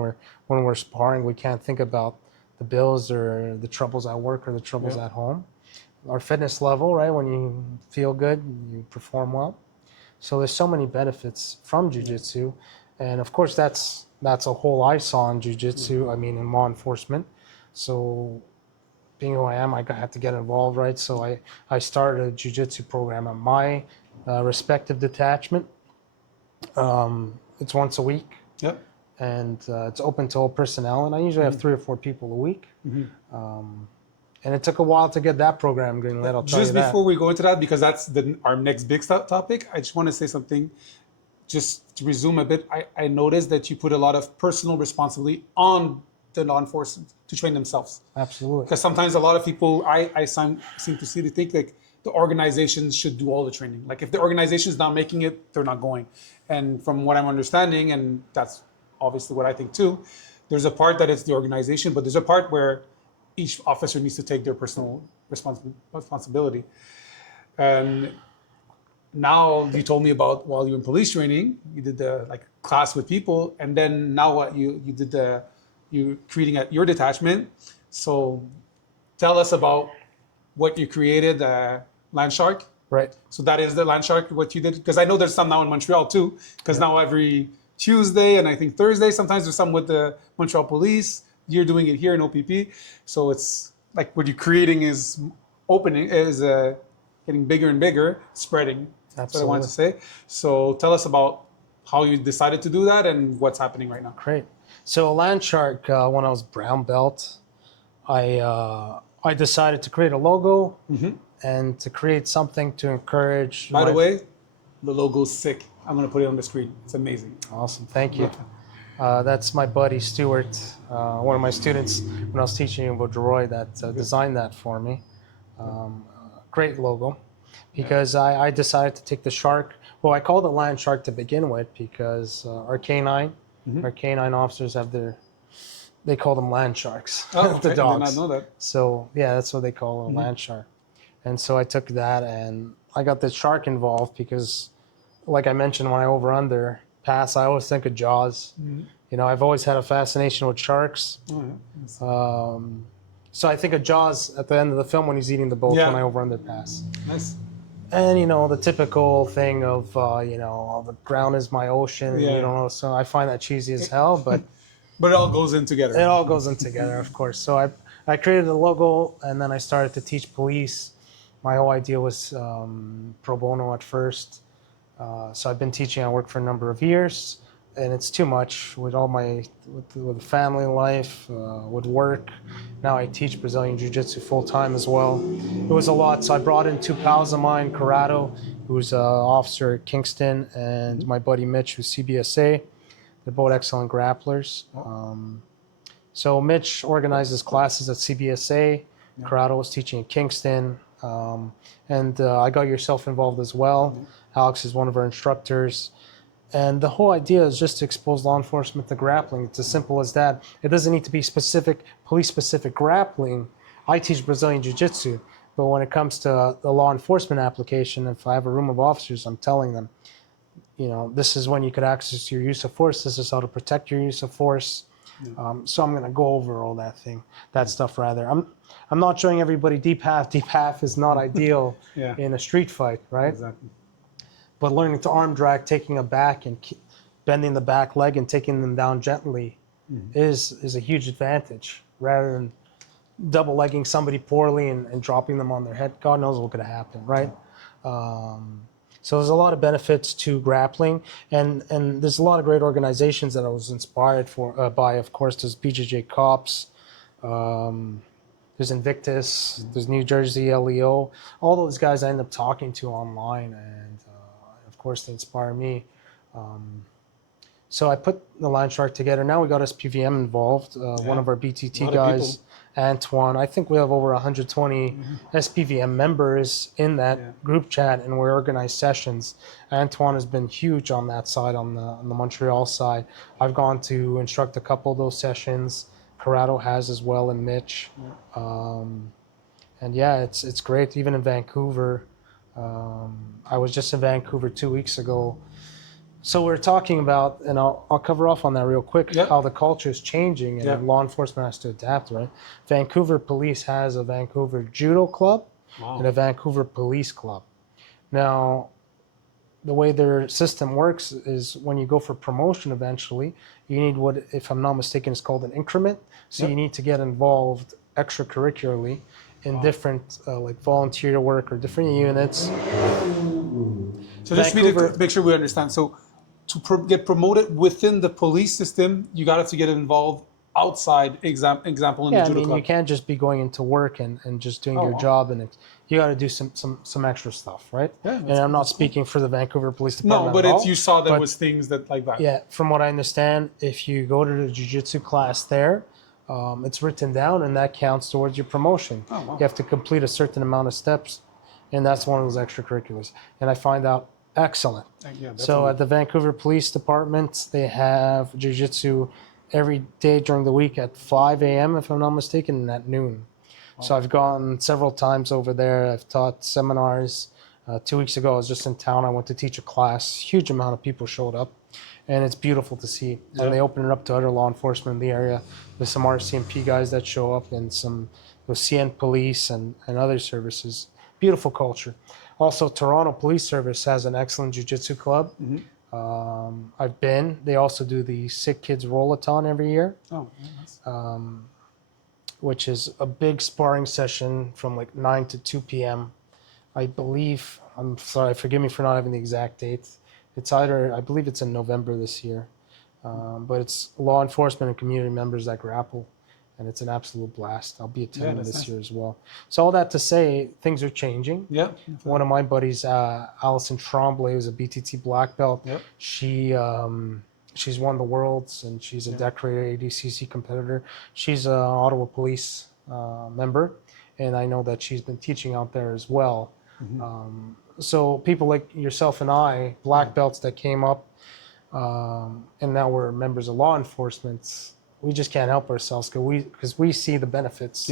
we're sparring, we can't think about the bills or the troubles at work or the troubles at home. Our fitness level, right? When you feel good, you perform well. So there's so many benefits from jiu-jitsu, and of course that's a whole I saw in jiu-jitsu. I mean, in law enforcement. So being who I am, I had to get involved, right? So I started a jiu-jitsu program at my respective detachment. It's once a week. Yep. And it's open to all personnel, and I usually have 3 or 4 people a week. And it took a while to get that program green lit, I'll tell you that. Just before we go into that, because that's our next big topic, I just want to say something, just to resume a bit. I noticed that you put a lot of personal responsibility on the law enforcement to train themselves. Absolutely. Because sometimes a lot of people, I seem to see, they think like the organizations should do all the training. Like if the organization is not making it, they're not going. And from what I'm understanding, and that's obviously what I think too, there's a part that it's the organization, but there's a part where each officer needs to take their personal responsibility. And now you told me about while you were in police training, you did the class with people, and then now what you did you're creating at your detachment. So tell us about what you created, Land Shark. Right. So that is the Land Shark, what you did? Because I know there's some now in Montreal too, because now every Tuesday and I think Thursday, sometimes there's some with the Montreal Police. you're doing it here in OPP. So it's like what you're creating is getting bigger and bigger, spreading. That's what I wanted to say. So tell us about how you decided to do that and what's happening right now. Great. So Land Shark, when I was brown belt, I decided to create a logo and to create something to encourage. By the way, the logo's sick. I'm going to put it on the screen. It's amazing. Awesome. Thank you. That's my buddy Stuart, one of my students when I was teaching him about Droid that designed that for me. Great logo. Because I decided to take the shark. Well, I called it Land Shark to begin with because our canine officers have they call them land sharks. Oh, okay. The dogs. I did not know that. So yeah, that's what they call a land shark. And so I took that and I got the shark involved because, like I mentioned, when I over under pass, I always think of Jaws. You know, I've always had a fascination with sharks. So I think of Jaws at the end of the film when he's eating the boat when I over under pass. Nice. And, you know, the typical thing of, you know, the ground is my ocean. You don't know. So I find that cheesy as hell, but... But it all goes in together. It all goes in together, of course. So I created a logo, and then I started to teach police. My whole idea was pro bono at first. So I've been teaching at work for a number of years, and it's too much with all with family life, with work. Now I teach Brazilian Jiu-Jitsu full-time as well. It was a lot, so I brought in two pals of mine, Corrado, who's an officer at Kingston, and my buddy Mitch, who's CBSA. They're both excellent grapplers. So Mitch organizes classes at CBSA. Corrado was teaching at Kingston. And I got yourself involved as well. Alex is one of our instructors. And the whole idea is just to expose law enforcement to grappling. It's as simple as that. It doesn't need to be specific, police-specific grappling. I teach Brazilian Jiu-Jitsu, but when it comes to the law enforcement application, if I have a room of officers, I'm telling them, you know, this is when you could access your use of force. This is how to protect your use of force. So I'm going to go over all that stuff rather. I'm not showing everybody deep half. Deep half is not ideal in a street fight, right? Exactly. But learning to arm drag, taking a back and bending the back leg and taking them down gently is a huge advantage rather than double legging somebody poorly and dropping them on their head. God knows what could happen, right? So there's a lot of benefits to grappling, and there's a lot of great organizations that I was inspired by. Of course, there's BJJ Cops, there's Invictus, there's New Jersey LEO. All those guys I end up talking to online, and of course they inspire me. So I put the Land Shark together. Now we got SPVM involved. One of our BTT guys, Antoine. I think we have over 120 SPVM members in that group chat, and we organize sessions. Antoine has been huge on that side, on the Montreal side. I've gone to instruct a couple of those sessions. Corrado has as well, and Mitch. And yeah, it's great. Even in Vancouver, I was just in Vancouver 2 weeks ago. So we're talking about, and I'll cover off on that real quick, how the culture is changing and law enforcement has to adapt, right? Vancouver Police has a Vancouver Judo Club and a Vancouver Police Club. Now, the way their system works is when you go for promotion eventually, you need what, if I'm not mistaken, is called an increment. So you need to get involved extracurricularly in different like volunteer work or different units. So just to make sure we understand. So to get promoted within the police system, you got to get involved outside, example in the judo club. You can't just be going into work and just doing your job, and you got to do some extra stuff, right? And I'm not speaking for the Vancouver Police Department. No, but if you saw there was things that like that. Yeah, from what I understand, if you go to the jiu-jitsu class there, it's written down, and that counts towards your promotion. You have to complete a certain amount of steps, and that's one of those extracurriculars. And I find out excellent. So at the Vancouver Police Department, they have jiu-jitsu every day during the week at 5 a.m., if I'm not mistaken, and at noon. So I've gone several times over there. I've taught seminars. 2 weeks ago, I was just in town. I went to teach a class. Huge amount of people showed up, and it's beautiful to see. And they open it up to other law enforcement in the area. There's some RCMP guys that show up, and some CN Police and other services. Beautiful culture. Also, Toronto Police Service has an excellent jiu-jitsu club. I've been. They also do the Sick Kids Roll-a-thon every year, Oh, yeah, nice. which is a big sparring session from like 9 to 2 p.m. I believe, I'm sorry, forgive me for not having the exact date. It's either, I believe it's in November this year. But it's law enforcement and community members that grapple, and it's an absolute blast. I'll be attending that's this nice. year as well. So all that to say, things are changing. Yeah. One of my buddies, Allison Tremblay, who's a BTT black belt. Yep. She's won the worlds, and she's a decorated ADCC competitor. She's an Ottawa Police member, and I know that she's been teaching out there as well. So people like yourself and I, black belts that came up, and now we're members of law enforcement, we just can't help ourselves because we see the benefits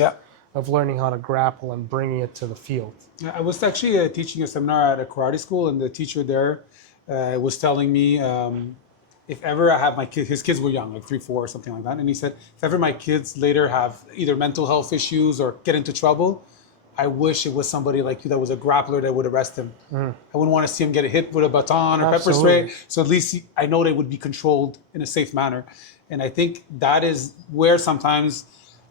of learning how to grapple and bringing it to the field. I was actually teaching a seminar at a karate school, and the teacher there was telling me if ever I have my kids, his kids were young, like 3, 4 or something like that, and he said, if ever my kids later have either mental health issues or get into trouble, I wish it was somebody like you that was a grappler that would arrest him. I wouldn't want to see him get hit with a baton or pepper spray. So at least I know they would be controlled in a safe manner. And I think that is where sometimes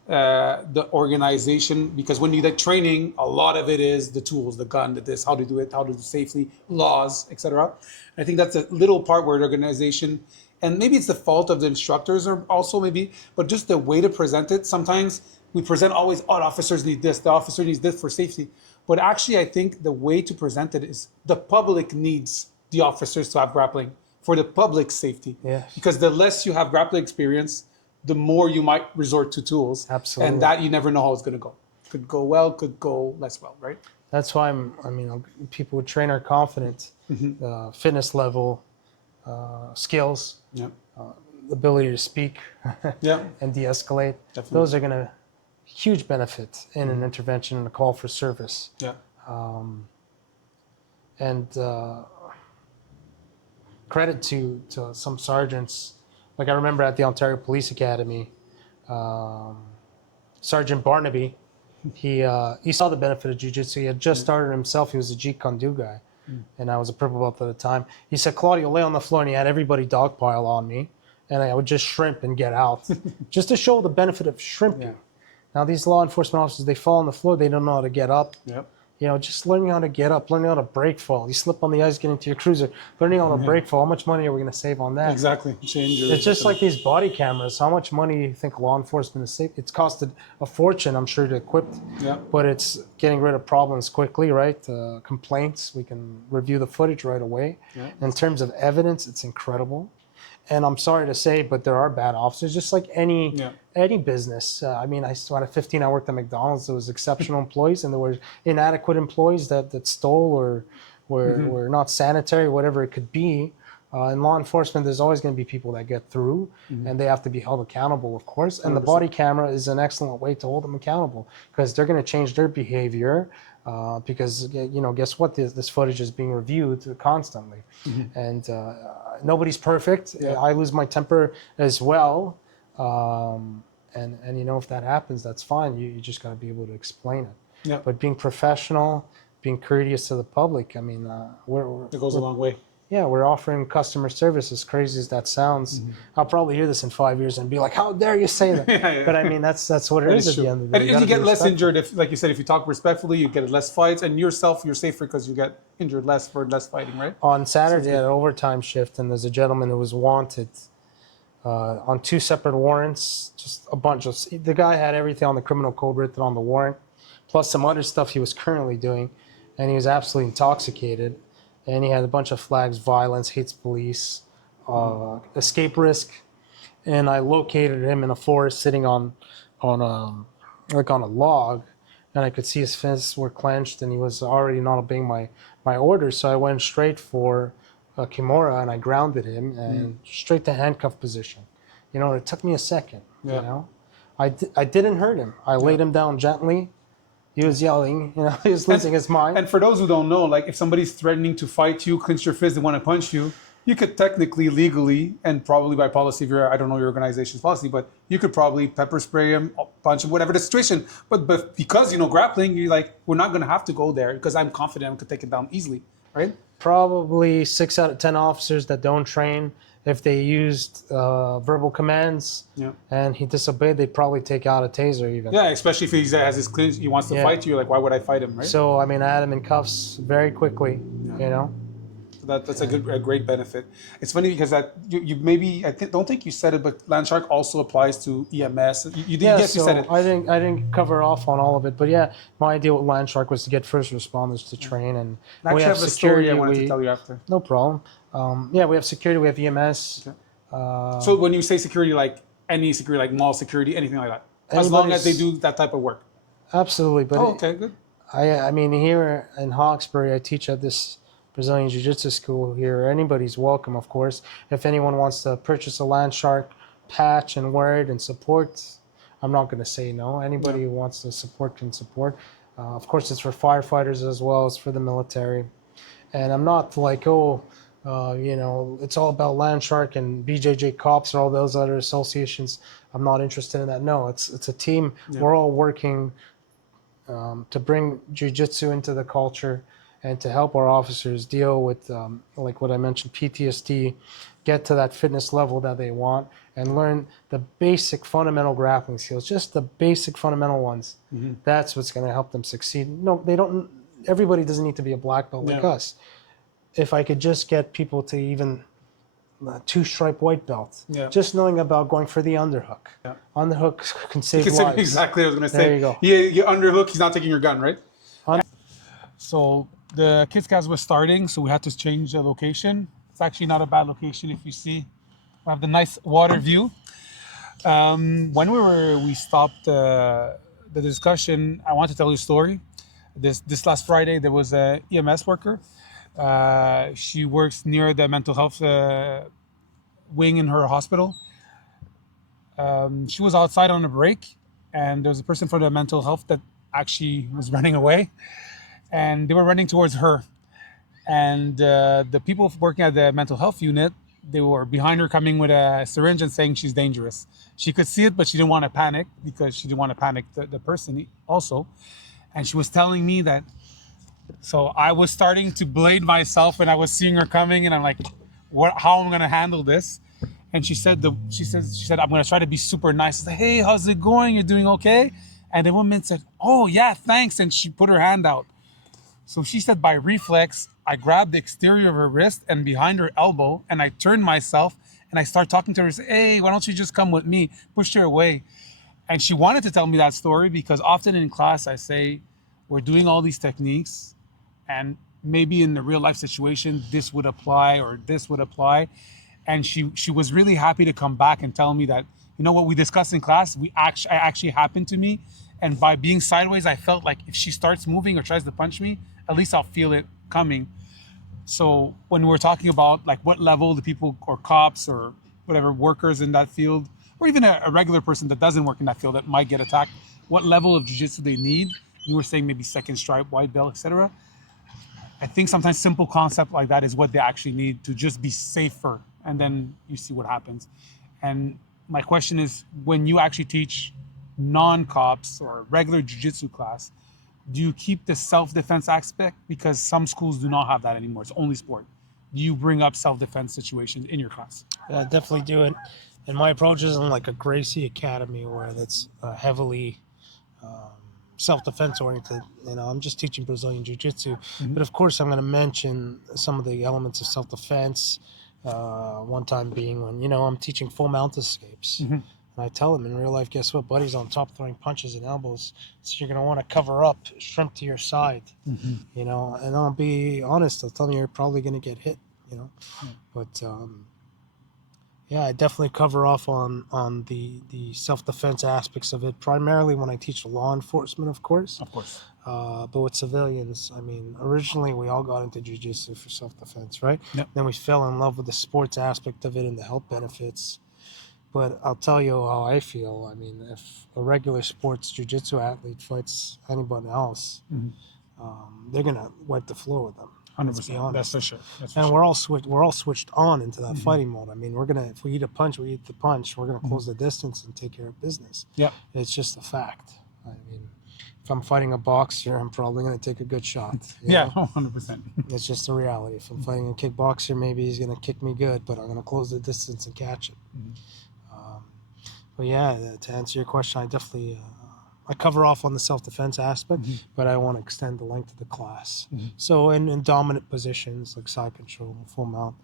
the organization, because when you get training, a lot of it is the tools, the gun, the this, how to do it, how to do it safely, laws, etc. I think that's a little part where the organization, and maybe it's the fault of the instructors or also maybe, but just the way to present it. Sometimes we present always, oh, the officers need this, the officer needs this for safety. But actually, I think the way to present it is the public needs the officers to have grappling for the public's safety. Yes. Because the less you have grappling experience, the more you might resort to tools. Absolutely. And that you never know how it's going to go. Could go well, could go less well, right? That's why people with trainer confidence, fitness level, skills, Yeah. ability to speak Yeah. and de-escalate. Definitely. Those are going to huge benefit in an intervention and a call for service. Yeah. And credit to some sergeants. Like I remember at the Ontario Police Academy, Sergeant Barnaby, he saw the benefit of jiu-jitsu. He had just started himself. He was a Jeet Kune Do guy. And I was a purple belt at the time. He said, Claudio, lay on the floor, and he had everybody dogpile on me. And I would just shrimp and get out, just to show the benefit of shrimping. Yeah. Now, these law enforcement officers, they fall on the floor. They don't know how to get up. Yep. You know, just learning how to get up, learning how to break fall. You slip on the ice, get into your cruiser, learning how to break fall. How much money are we going to save on that? Exactly. Change your It's just like these body cameras. How much money do you think law enforcement is saving? It's costed a fortune, I'm sure, to equip. Yeah. But it's getting rid of problems quickly, right? Complaints, we can review the footage right away. Yeah. In terms of evidence, it's incredible. And I'm sorry to say, but there are bad officers, just like any business. I mean, I still had 15. I worked at McDonald's. There was exceptional employees, and there were inadequate employees that stole or were not sanitary, whatever it could be. In law enforcement, there's always going to be people that get through, and they have to be held accountable, of course. And the body camera is an excellent way to hold them accountable because they're going to change their behavior. Because guess what? This footage is being reviewed constantly, and nobody's perfect. Yeah. I lose my temper as well, and if that happens, that's fine. You just got to be able to explain it. Yeah. But being professional, being courteous to the public. I mean, It goes a long way. yeah, we're offering customer service, as crazy as that sounds. I'll probably hear this in 5 years and be like, how dare you say that? Yeah. But I mean, that's what it is at the end of the day. And you gotta get be less respectful. injured if, like you said, if you talk respectfully, you get less fights, and yourself, you're safer because you get injured less for less fighting, right? On Saturday, I had an overtime shift, and there's a gentleman who was wanted on 2 separate warrants, just a bunch of... The guy had everything on the criminal code written on the warrant, plus some other stuff he was currently doing, and he was absolutely intoxicated. And he had a bunch of flags: violence, hates police, escape risk. And I located him in a forest, sitting on a log, and I could see his fists were clenched, and he was already not obeying my orders. So I went straight for Kimura, and I grounded him and straight to handcuff position. It took me a second. Yeah. I didn't hurt him. I laid him down gently. He was yelling, he was losing his mind. And for those who don't know, like if somebody's threatening to fight you, clench your fist, they want to punch you, you could technically, legally, and probably by policy, I don't know your organization's policy, but you could probably pepper spray him, punch him, whatever the situation. But because grappling, you're like, we're not going to have to go there because I'm confident I could take it down easily. right? Probably 6 out of 10 officers that don't train, if they used verbal commands and he disobeyed, they'd probably take out a taser even. Yeah, especially if he has his clinch, he wants to fight you. Like, why would I fight him, right? So, I mean, I had him in cuffs very quickly, you know? So that's a great benefit. It's funny because that you maybe don't think you said it, but Landshark also applies to EMS. You said it. I didn't cover off on all of it, but yeah, my idea with Landshark was to get first responders to train, and I we have a security. Story I wanted to tell you after. No problem. Yeah, we have security. We have EMS. Okay. So when you say security, like any security, like mall security, anything like that, as long as they do that type of work. Absolutely. But okay, good. I mean, here in Hawkesbury, I teach at this Brazilian Jiu-Jitsu school here. Anybody's welcome, of course. If anyone wants to purchase a Landshark patch and wear it and support, I'm not going to say no. Anybody who wants to support can support. Of course, it's for firefighters as well as for the military. And I'm not like, it's all about Landshark and BJJ Cops or all those other associations. I'm not interested in that. No, it's a team. Yeah. We're all working to bring Jiu-Jitsu into the culture and to help our officers deal with, like what I mentioned, PTSD, get to that fitness level that they want, and learn the basic fundamental grappling skills, just the basic fundamental ones. Mm-hmm. That's what's going to help them succeed. No, they don't. Everybody doesn't need to be a black belt like us. If I could just get people to even 2-stripe white belt, just knowing about going for the underhook. Yeah. Underhook can save lives. Exactly, I was going to say. There you go. You underhook, he's not taking your gun, right? So the Kids Cast was starting, so we had to change the location. It's actually not a bad location if you see. We have the nice water view. When we stopped the discussion, I want to tell you a story. This last Friday, there was a EMS worker. She works near the mental health wing in her hospital. She was outside on a break, and there was a person from the mental health that actually was running away, and they were running towards her. And the people working at the mental health unit, they were behind her coming with a syringe and saying she's dangerous. She could see it, but she didn't want to panic because she didn't want to panic the person also. And she was telling me that, so I was starting to blade myself and I was seeing her coming and I'm like, how am I going to handle this? And she said, I'm going to try to be super nice. I said, hey, how's it going? You're doing okay? And the woman said, oh yeah, thanks. And she put her hand out. So she said, by reflex, I grabbed the exterior of her wrist and behind her elbow, and I turned myself and I started talking to her and said, hey, why don't you just come with me? Pushed her away. And she wanted to tell me that story because often in class I say, we're doing all these techniques and maybe in the real life situation, this would apply or this would apply. And she was really happy to come back and tell me that, you know what we discussed in class, actually happened to me. And by being sideways, I felt like if she starts moving or tries to punch me, at least I'll feel it coming. So when we're talking about like what level the people or cops or whatever workers in that field, or even a regular person that doesn't work in that field that might get attacked, what level of jiu-jitsu they need, you were saying maybe second stripe, white belt, etc. I think sometimes simple concept like that is what they actually need to just be safer, and then you see what happens. And my question is, when you actually teach non-cops or regular jiu-jitsu class, do you keep the self-defense aspect? Because some schools do not have that anymore. It's only sport. Do you bring up self-defense situations in your class? Yeah, I definitely do it. And my approach isn't like a Gracie Academy where that's heavily self-defense oriented. You know, I'm just teaching Brazilian Jiu-Jitsu. Mm-hmm. But of course, I'm going to mention some of the elements of self-defense. One time being when, I'm teaching full mount escapes. Mm-hmm. And I tell them in real life, guess what? Buddy's on top throwing punches and elbows. So you're going to want to cover up, shrimp to your side, and I'll be honest. I'll tell you, you're probably going to get hit, But, I definitely cover off on the self-defense aspects of it, primarily when I teach law enforcement, of course. Of course. But with civilians, I mean, originally we all got into jiu-jitsu for self-defense, right? Yep. Then we fell in love with the sports aspect of it and the health benefits. But I'll tell you how I feel. I mean, if a regular sports jiu-jitsu athlete fights anybody else, they're gonna wipe the floor with them. 100%. Let's be honest. That's for sure. And we're all switched on into that fighting mode. I mean, if we eat a punch, we eat the punch. We're gonna close the distance and take care of business. Yeah, it's just a fact. I mean, If I'm fighting a boxer, I'm probably going to take a good shot. Yeah, know? 100%. It's just the reality. If I'm fighting a kickboxer, maybe he's going to kick me good, but I'm going to close the distance and catch it. But yeah, to answer your question, I definitely I cover off on the self-defense aspect, but I want to extend the length of the class. So in dominant positions like side control, full mount,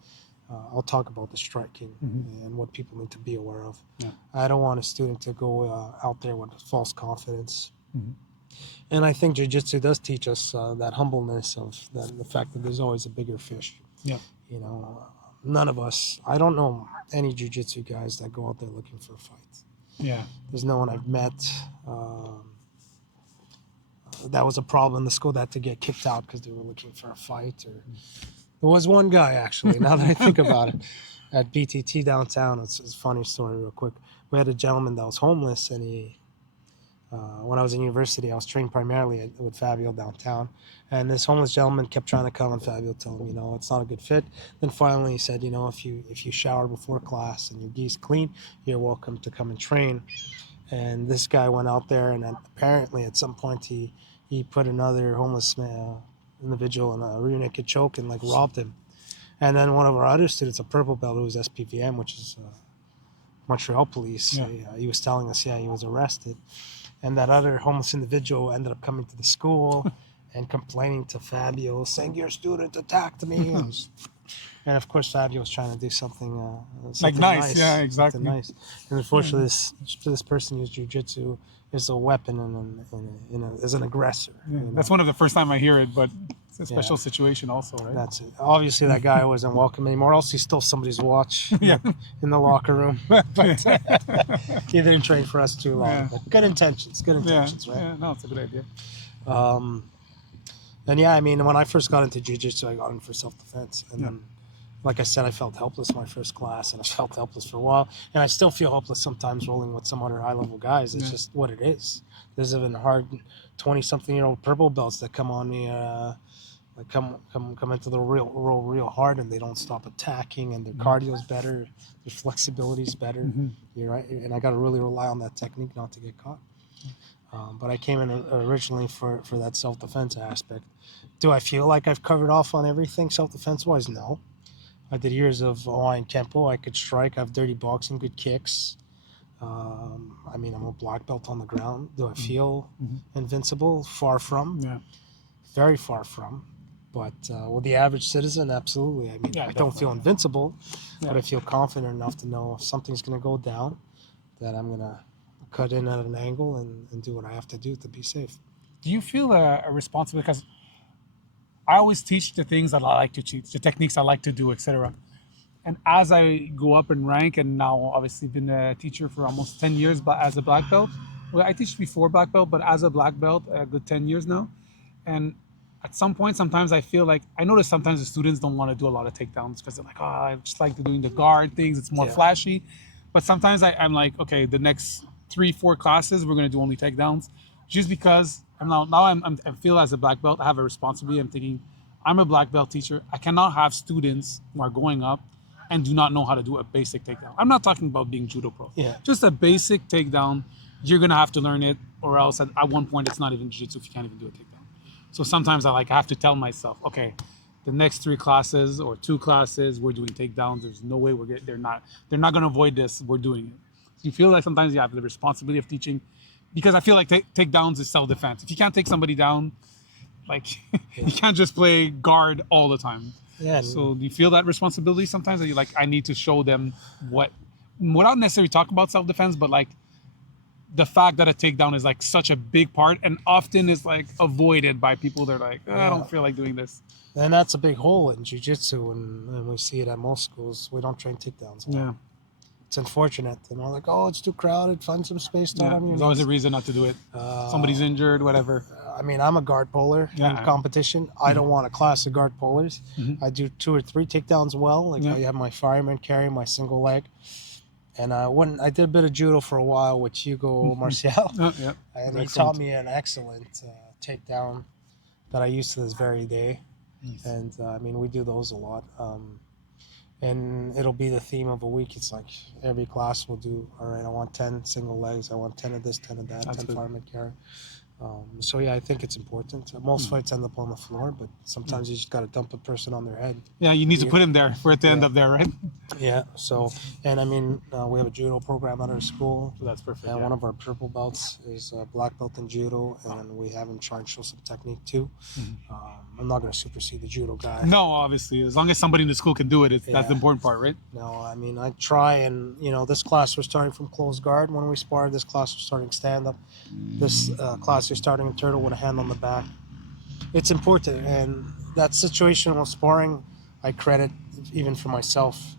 I'll talk about the striking and what people need to be aware of. Yeah. I don't want a student to go out there with false confidence. And I think jiu-jitsu does teach us that humbleness of the fact that there's always a bigger fish. Yeah. You know, none of us, I don't know any jiu-jitsu guys that go out there looking for a fight. Yeah. There's no one I've met that was a problem in the school that had to get kicked out because they were looking for a fight. Or there was one guy, actually, now that I think about it, at BTT downtown. It's a funny story real quick. We had a gentleman that was homeless, and he when I was in university, I was trained primarily with Fabio downtown. And this homeless gentleman kept trying to come, and Fabio told him, you know, it's not a good fit. Then finally he said, you know, if you shower before class and your gi's clean, you're welcome to come and train. And this guy went out there, and then apparently at some point he put another homeless individual in a rear naked choke and like robbed him. And then one of our other students, a purple belt, who was SPVM, which is Montreal Police, he was telling us, he was arrested. And that other homeless individual ended up coming to the school and complaining to Fabio, saying, your student attacked me. And of course, Fabio was trying to do something Like nice. Yeah, exactly. Nice. And unfortunately, this person used jiu-jitsu as a weapon and as an aggressor. Yeah. You know? That's one of the first time I hear it, but it's a special situation also, right? That's it. Obviously, that guy wasn't welcome anymore. Else he stole somebody's watch in the locker room. But he didn't train for us too long. But good intentions, right? Yeah, no, it's a good idea. And yeah, I mean, when I first got into jiu-jitsu, I got in for self-defense. And then, like I said, I felt helpless my first class, and I felt helpless for a while. And I still feel helpless sometimes rolling with some other high-level guys. It's just what it is. There's even hard 20-something-year-old purple belts that come on me, come into the real hard, and they don't stop attacking, and their cardio's better, their flexibility's better. You're right, and I got to really rely on that technique not to get caught. But I came in originally for that self-defense aspect. Do I feel like I've covered off on everything self-defense-wise? No. I did years of Hawaiian Kempo. I could strike. I have dirty boxing, good kicks. I mean, I'm a black belt on the ground. Do I feel invincible? Far from. Yeah. Very far from. But with the average citizen, absolutely. I mean, I don't feel invincible, but I feel confident enough to know if something's going to go down, that I'm going to cut in at an angle and do what I have to do to be safe. Do you feel a responsibility? Because I always teach the things that I like to teach, the techniques I like to do, etc. And as I go up in rank, and now obviously been a teacher for almost 10 years, but as a black belt, well, I teach before black belt, but as a black belt, a good 10 years now. And at some point, sometimes I feel like, I notice sometimes the students don't want to do a lot of takedowns because they're like, I just like doing the guard things. It's more flashy. But sometimes I'm like, okay, the next 3-4 classes, we're going to do only takedowns, just because I feel as a black belt, I have a responsibility. I'm thinking, I'm a black belt teacher. I cannot have students who are going up and do not know how to do a basic takedown. I'm not talking about being judo pro. Yeah. Just a basic takedown. You're going to have to learn it, or else at one point it's not even jiu-jitsu if you can't even do a takedown. So sometimes I have to tell myself, okay, the next 3 classes or 2 classes, we're doing takedowns. There's no way they're not going to avoid this. We're doing it. So you feel like sometimes you have the responsibility of teaching, because I feel like takedowns is self-defense. If you can't take somebody down, like you can't just play guard all the time. Yeah. So do you feel that responsibility sometimes that you like, I need to show them without necessarily talking about self-defense, but like the fact that a takedown is like such a big part and often is like avoided by people that are like, I don't feel like doing this. And that's a big hole in jiu-jitsu, and we see it at most schools. We don't train takedowns. Yeah. It's unfortunate. And we're like, it's too crowded. Find some space. There's always a reason not to do it. Somebody's injured, whatever. I mean, I'm a guard puller in competition. I don't want a class of guard pullers. I do 2 or 3 takedowns well. Like I have my fireman carry my single leg. And I did a bit of judo for a while with Hugo Marcial. And he taught me an excellent takedown that I use to this very day. Nice. And I mean, we do those a lot. And it'll be the theme of a week. It's like every class will do, all right, I want 10 single legs. I want 10 of this, 10 of that, That's 10 good. fireman carry. So yeah, I think it's important. Most fights end up on the floor, but sometimes you just got to dump a person on their head. Yeah, you need to put him there for it to end Yeah. up there, right? Yeah. So, and I mean, we have a judo program at our school. So that's perfect. And Yeah. one of our purple belts is a black belt in judo, and we have him try and show some technique too. I'm not going to supersede the judo guy. No, obviously, as long as somebody in the school can do it, that's the Yeah. important part, right? No, I mean, I try and, this class we're starting from closed guard when we spar. This class we're starting stand up. This class you're starting in turtle with a hand on the back. It's important, and that situational sparring, I credit even for myself.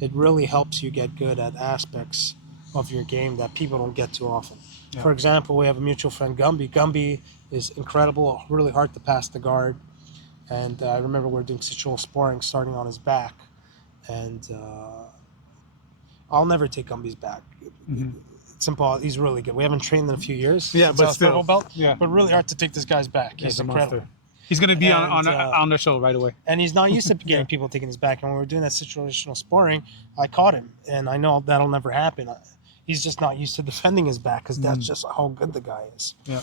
It really helps you get good at aspects of your game that people don't get too often. Yeah. For example, we have a mutual friend, Gumby. Gumby is incredible, really hard to pass the guard. And I remember we were doing situational sparring starting on his back. And I'll never take Gumby's back. It's simple. He's really good. We haven't trained in a few years. Yeah, since but our still. purple belt. Yeah. But really hard to take this guy's back. He's a incredible. monster. He's going to be And, on the show right away. And he's not used to getting people taking his back. And when we were doing that situational sparring, I caught him. And I know that'll never happen. He's just not used to defending his back because that's just how good the guy is. Yeah.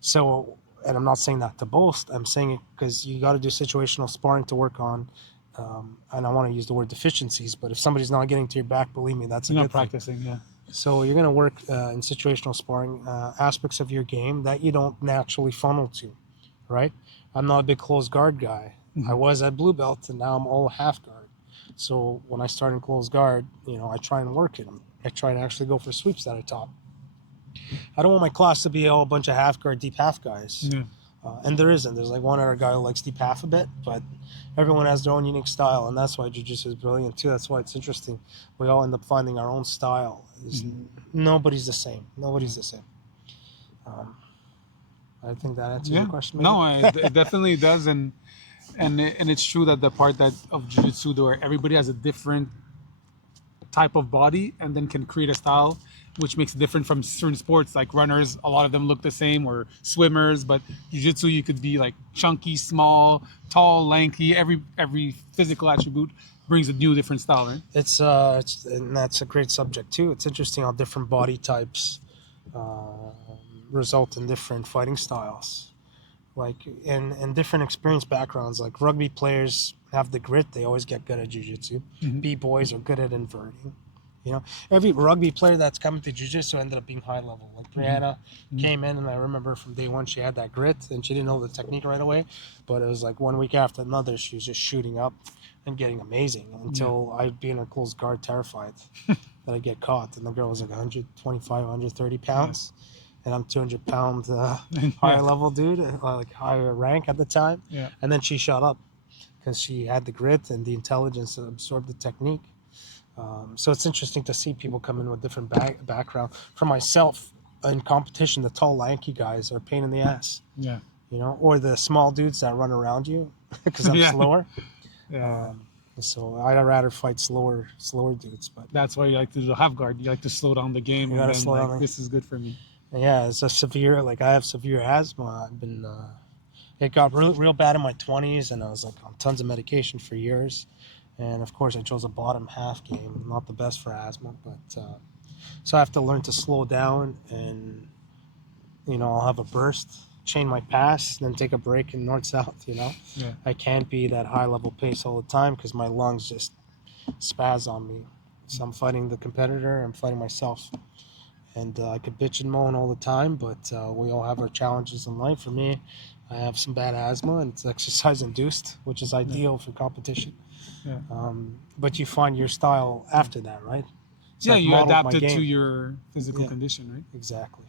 So, and I'm not saying that to boast. I'm saying it because you got to do situational sparring to work on. And I want to use the word deficiencies, but if somebody's not getting to your back, believe me, that's a You're good not thing. practicing, yeah. So you're going to work in situational sparring aspects of your game that you don't naturally funnel to, right? I'm not a big closed guard guy. I was at blue belt, and now I'm all half guard. So when I start in closed guard, I try and work it. I try to actually go for sweeps that I taught. I don't want my class to be all a bunch of half guard, deep half guys. Yeah. And there isn't. There's like one other guy who likes deep half a bit, but everyone has their own unique style, and that's why jiu-jitsu is brilliant too. That's why it's interesting. We all end up finding our own style. Nobody's the same. Nobody's the same. I think that answers your question. Maybe? No, it definitely does, and it's true that the part that of jiu-jitsu where everybody has a different type of body and then can create a style which makes it different from certain sports. Like runners, a lot of them look the same, or swimmers, but jiu-jitsu you could be like chunky, small, tall, lanky. Every physical attribute brings a new different style, right? It's and that's a great subject too. It's interesting how different body types result in different fighting styles, like in different experience backgrounds. Like rugby players have the grit; they always get good at jiu-jitsu. B-boys are good at inverting. Every rugby player that's coming to jiu-jitsu ended up being high level. Like Brianna came in, and I remember from day one she had that grit, and she didn't know the technique right away. But it was like one week after another, she was just shooting up and getting amazing until I'd be in her close guard, terrified that I'd get caught. And the girl was like 125, 130 pounds, and I'm 200-pound higher level dude, like higher rank at the time. Yeah. And then she shot up because she had the grit and the intelligence to absorb the technique. So it's interesting to see people come in with different background. For myself, in competition, the tall, lanky guys are a pain in the ass. Yeah. Or the small dudes that run around you because I'm slower. Yeah. So I'd rather fight slower dudes. But that's why you like to do the half guard. You like to slow down the game. You gotta slow down the- This is good for me. yeah, it's a severe. Like I have severe asthma. I've been. It got real bad in my 20s, and I was like on tons of medication for years. And of course, I chose a bottom half game, not the best for asthma, but so I have to learn to slow down, and I'll have a burst, chain my pass, then take a break in north-south. Yeah. I can't be that high-level pace all the time because my lungs just spaz on me. So I'm fighting the competitor, I'm fighting myself, and I could bitch and moan all the time, but we all have our challenges in life. For me, I have some bad asthma, and it's exercise-induced, which is ideal for competition. Yeah. But you find your style after that, right? So I've you modeled my adapt it to game. your physical condition, right? Exactly.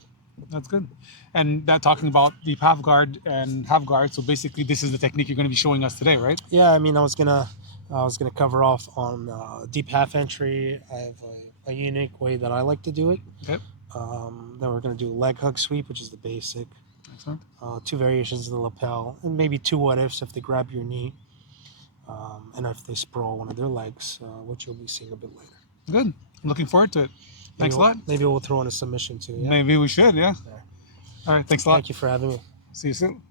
That's good. And that talking about deep half guard and half guard. So basically, this is the technique you're going to be showing us today, right? Yeah, I mean, I was gonna cover off on deep half entry. I have a unique way that I like to do it. Okay. Then we're gonna do leg hug sweep, which is the basic. Excellent. 2 variations of the lapel, and maybe 2 what-ifs if they grab your knee, and if they sprawl one of their legs, which you'll be seeing a bit later. Good. I'm looking forward to it. Thanks a lot. Maybe we'll throw in a submission too. Yeah? Maybe we should, yeah. There. All right. Thanks a lot. Thank you for having me. See you soon.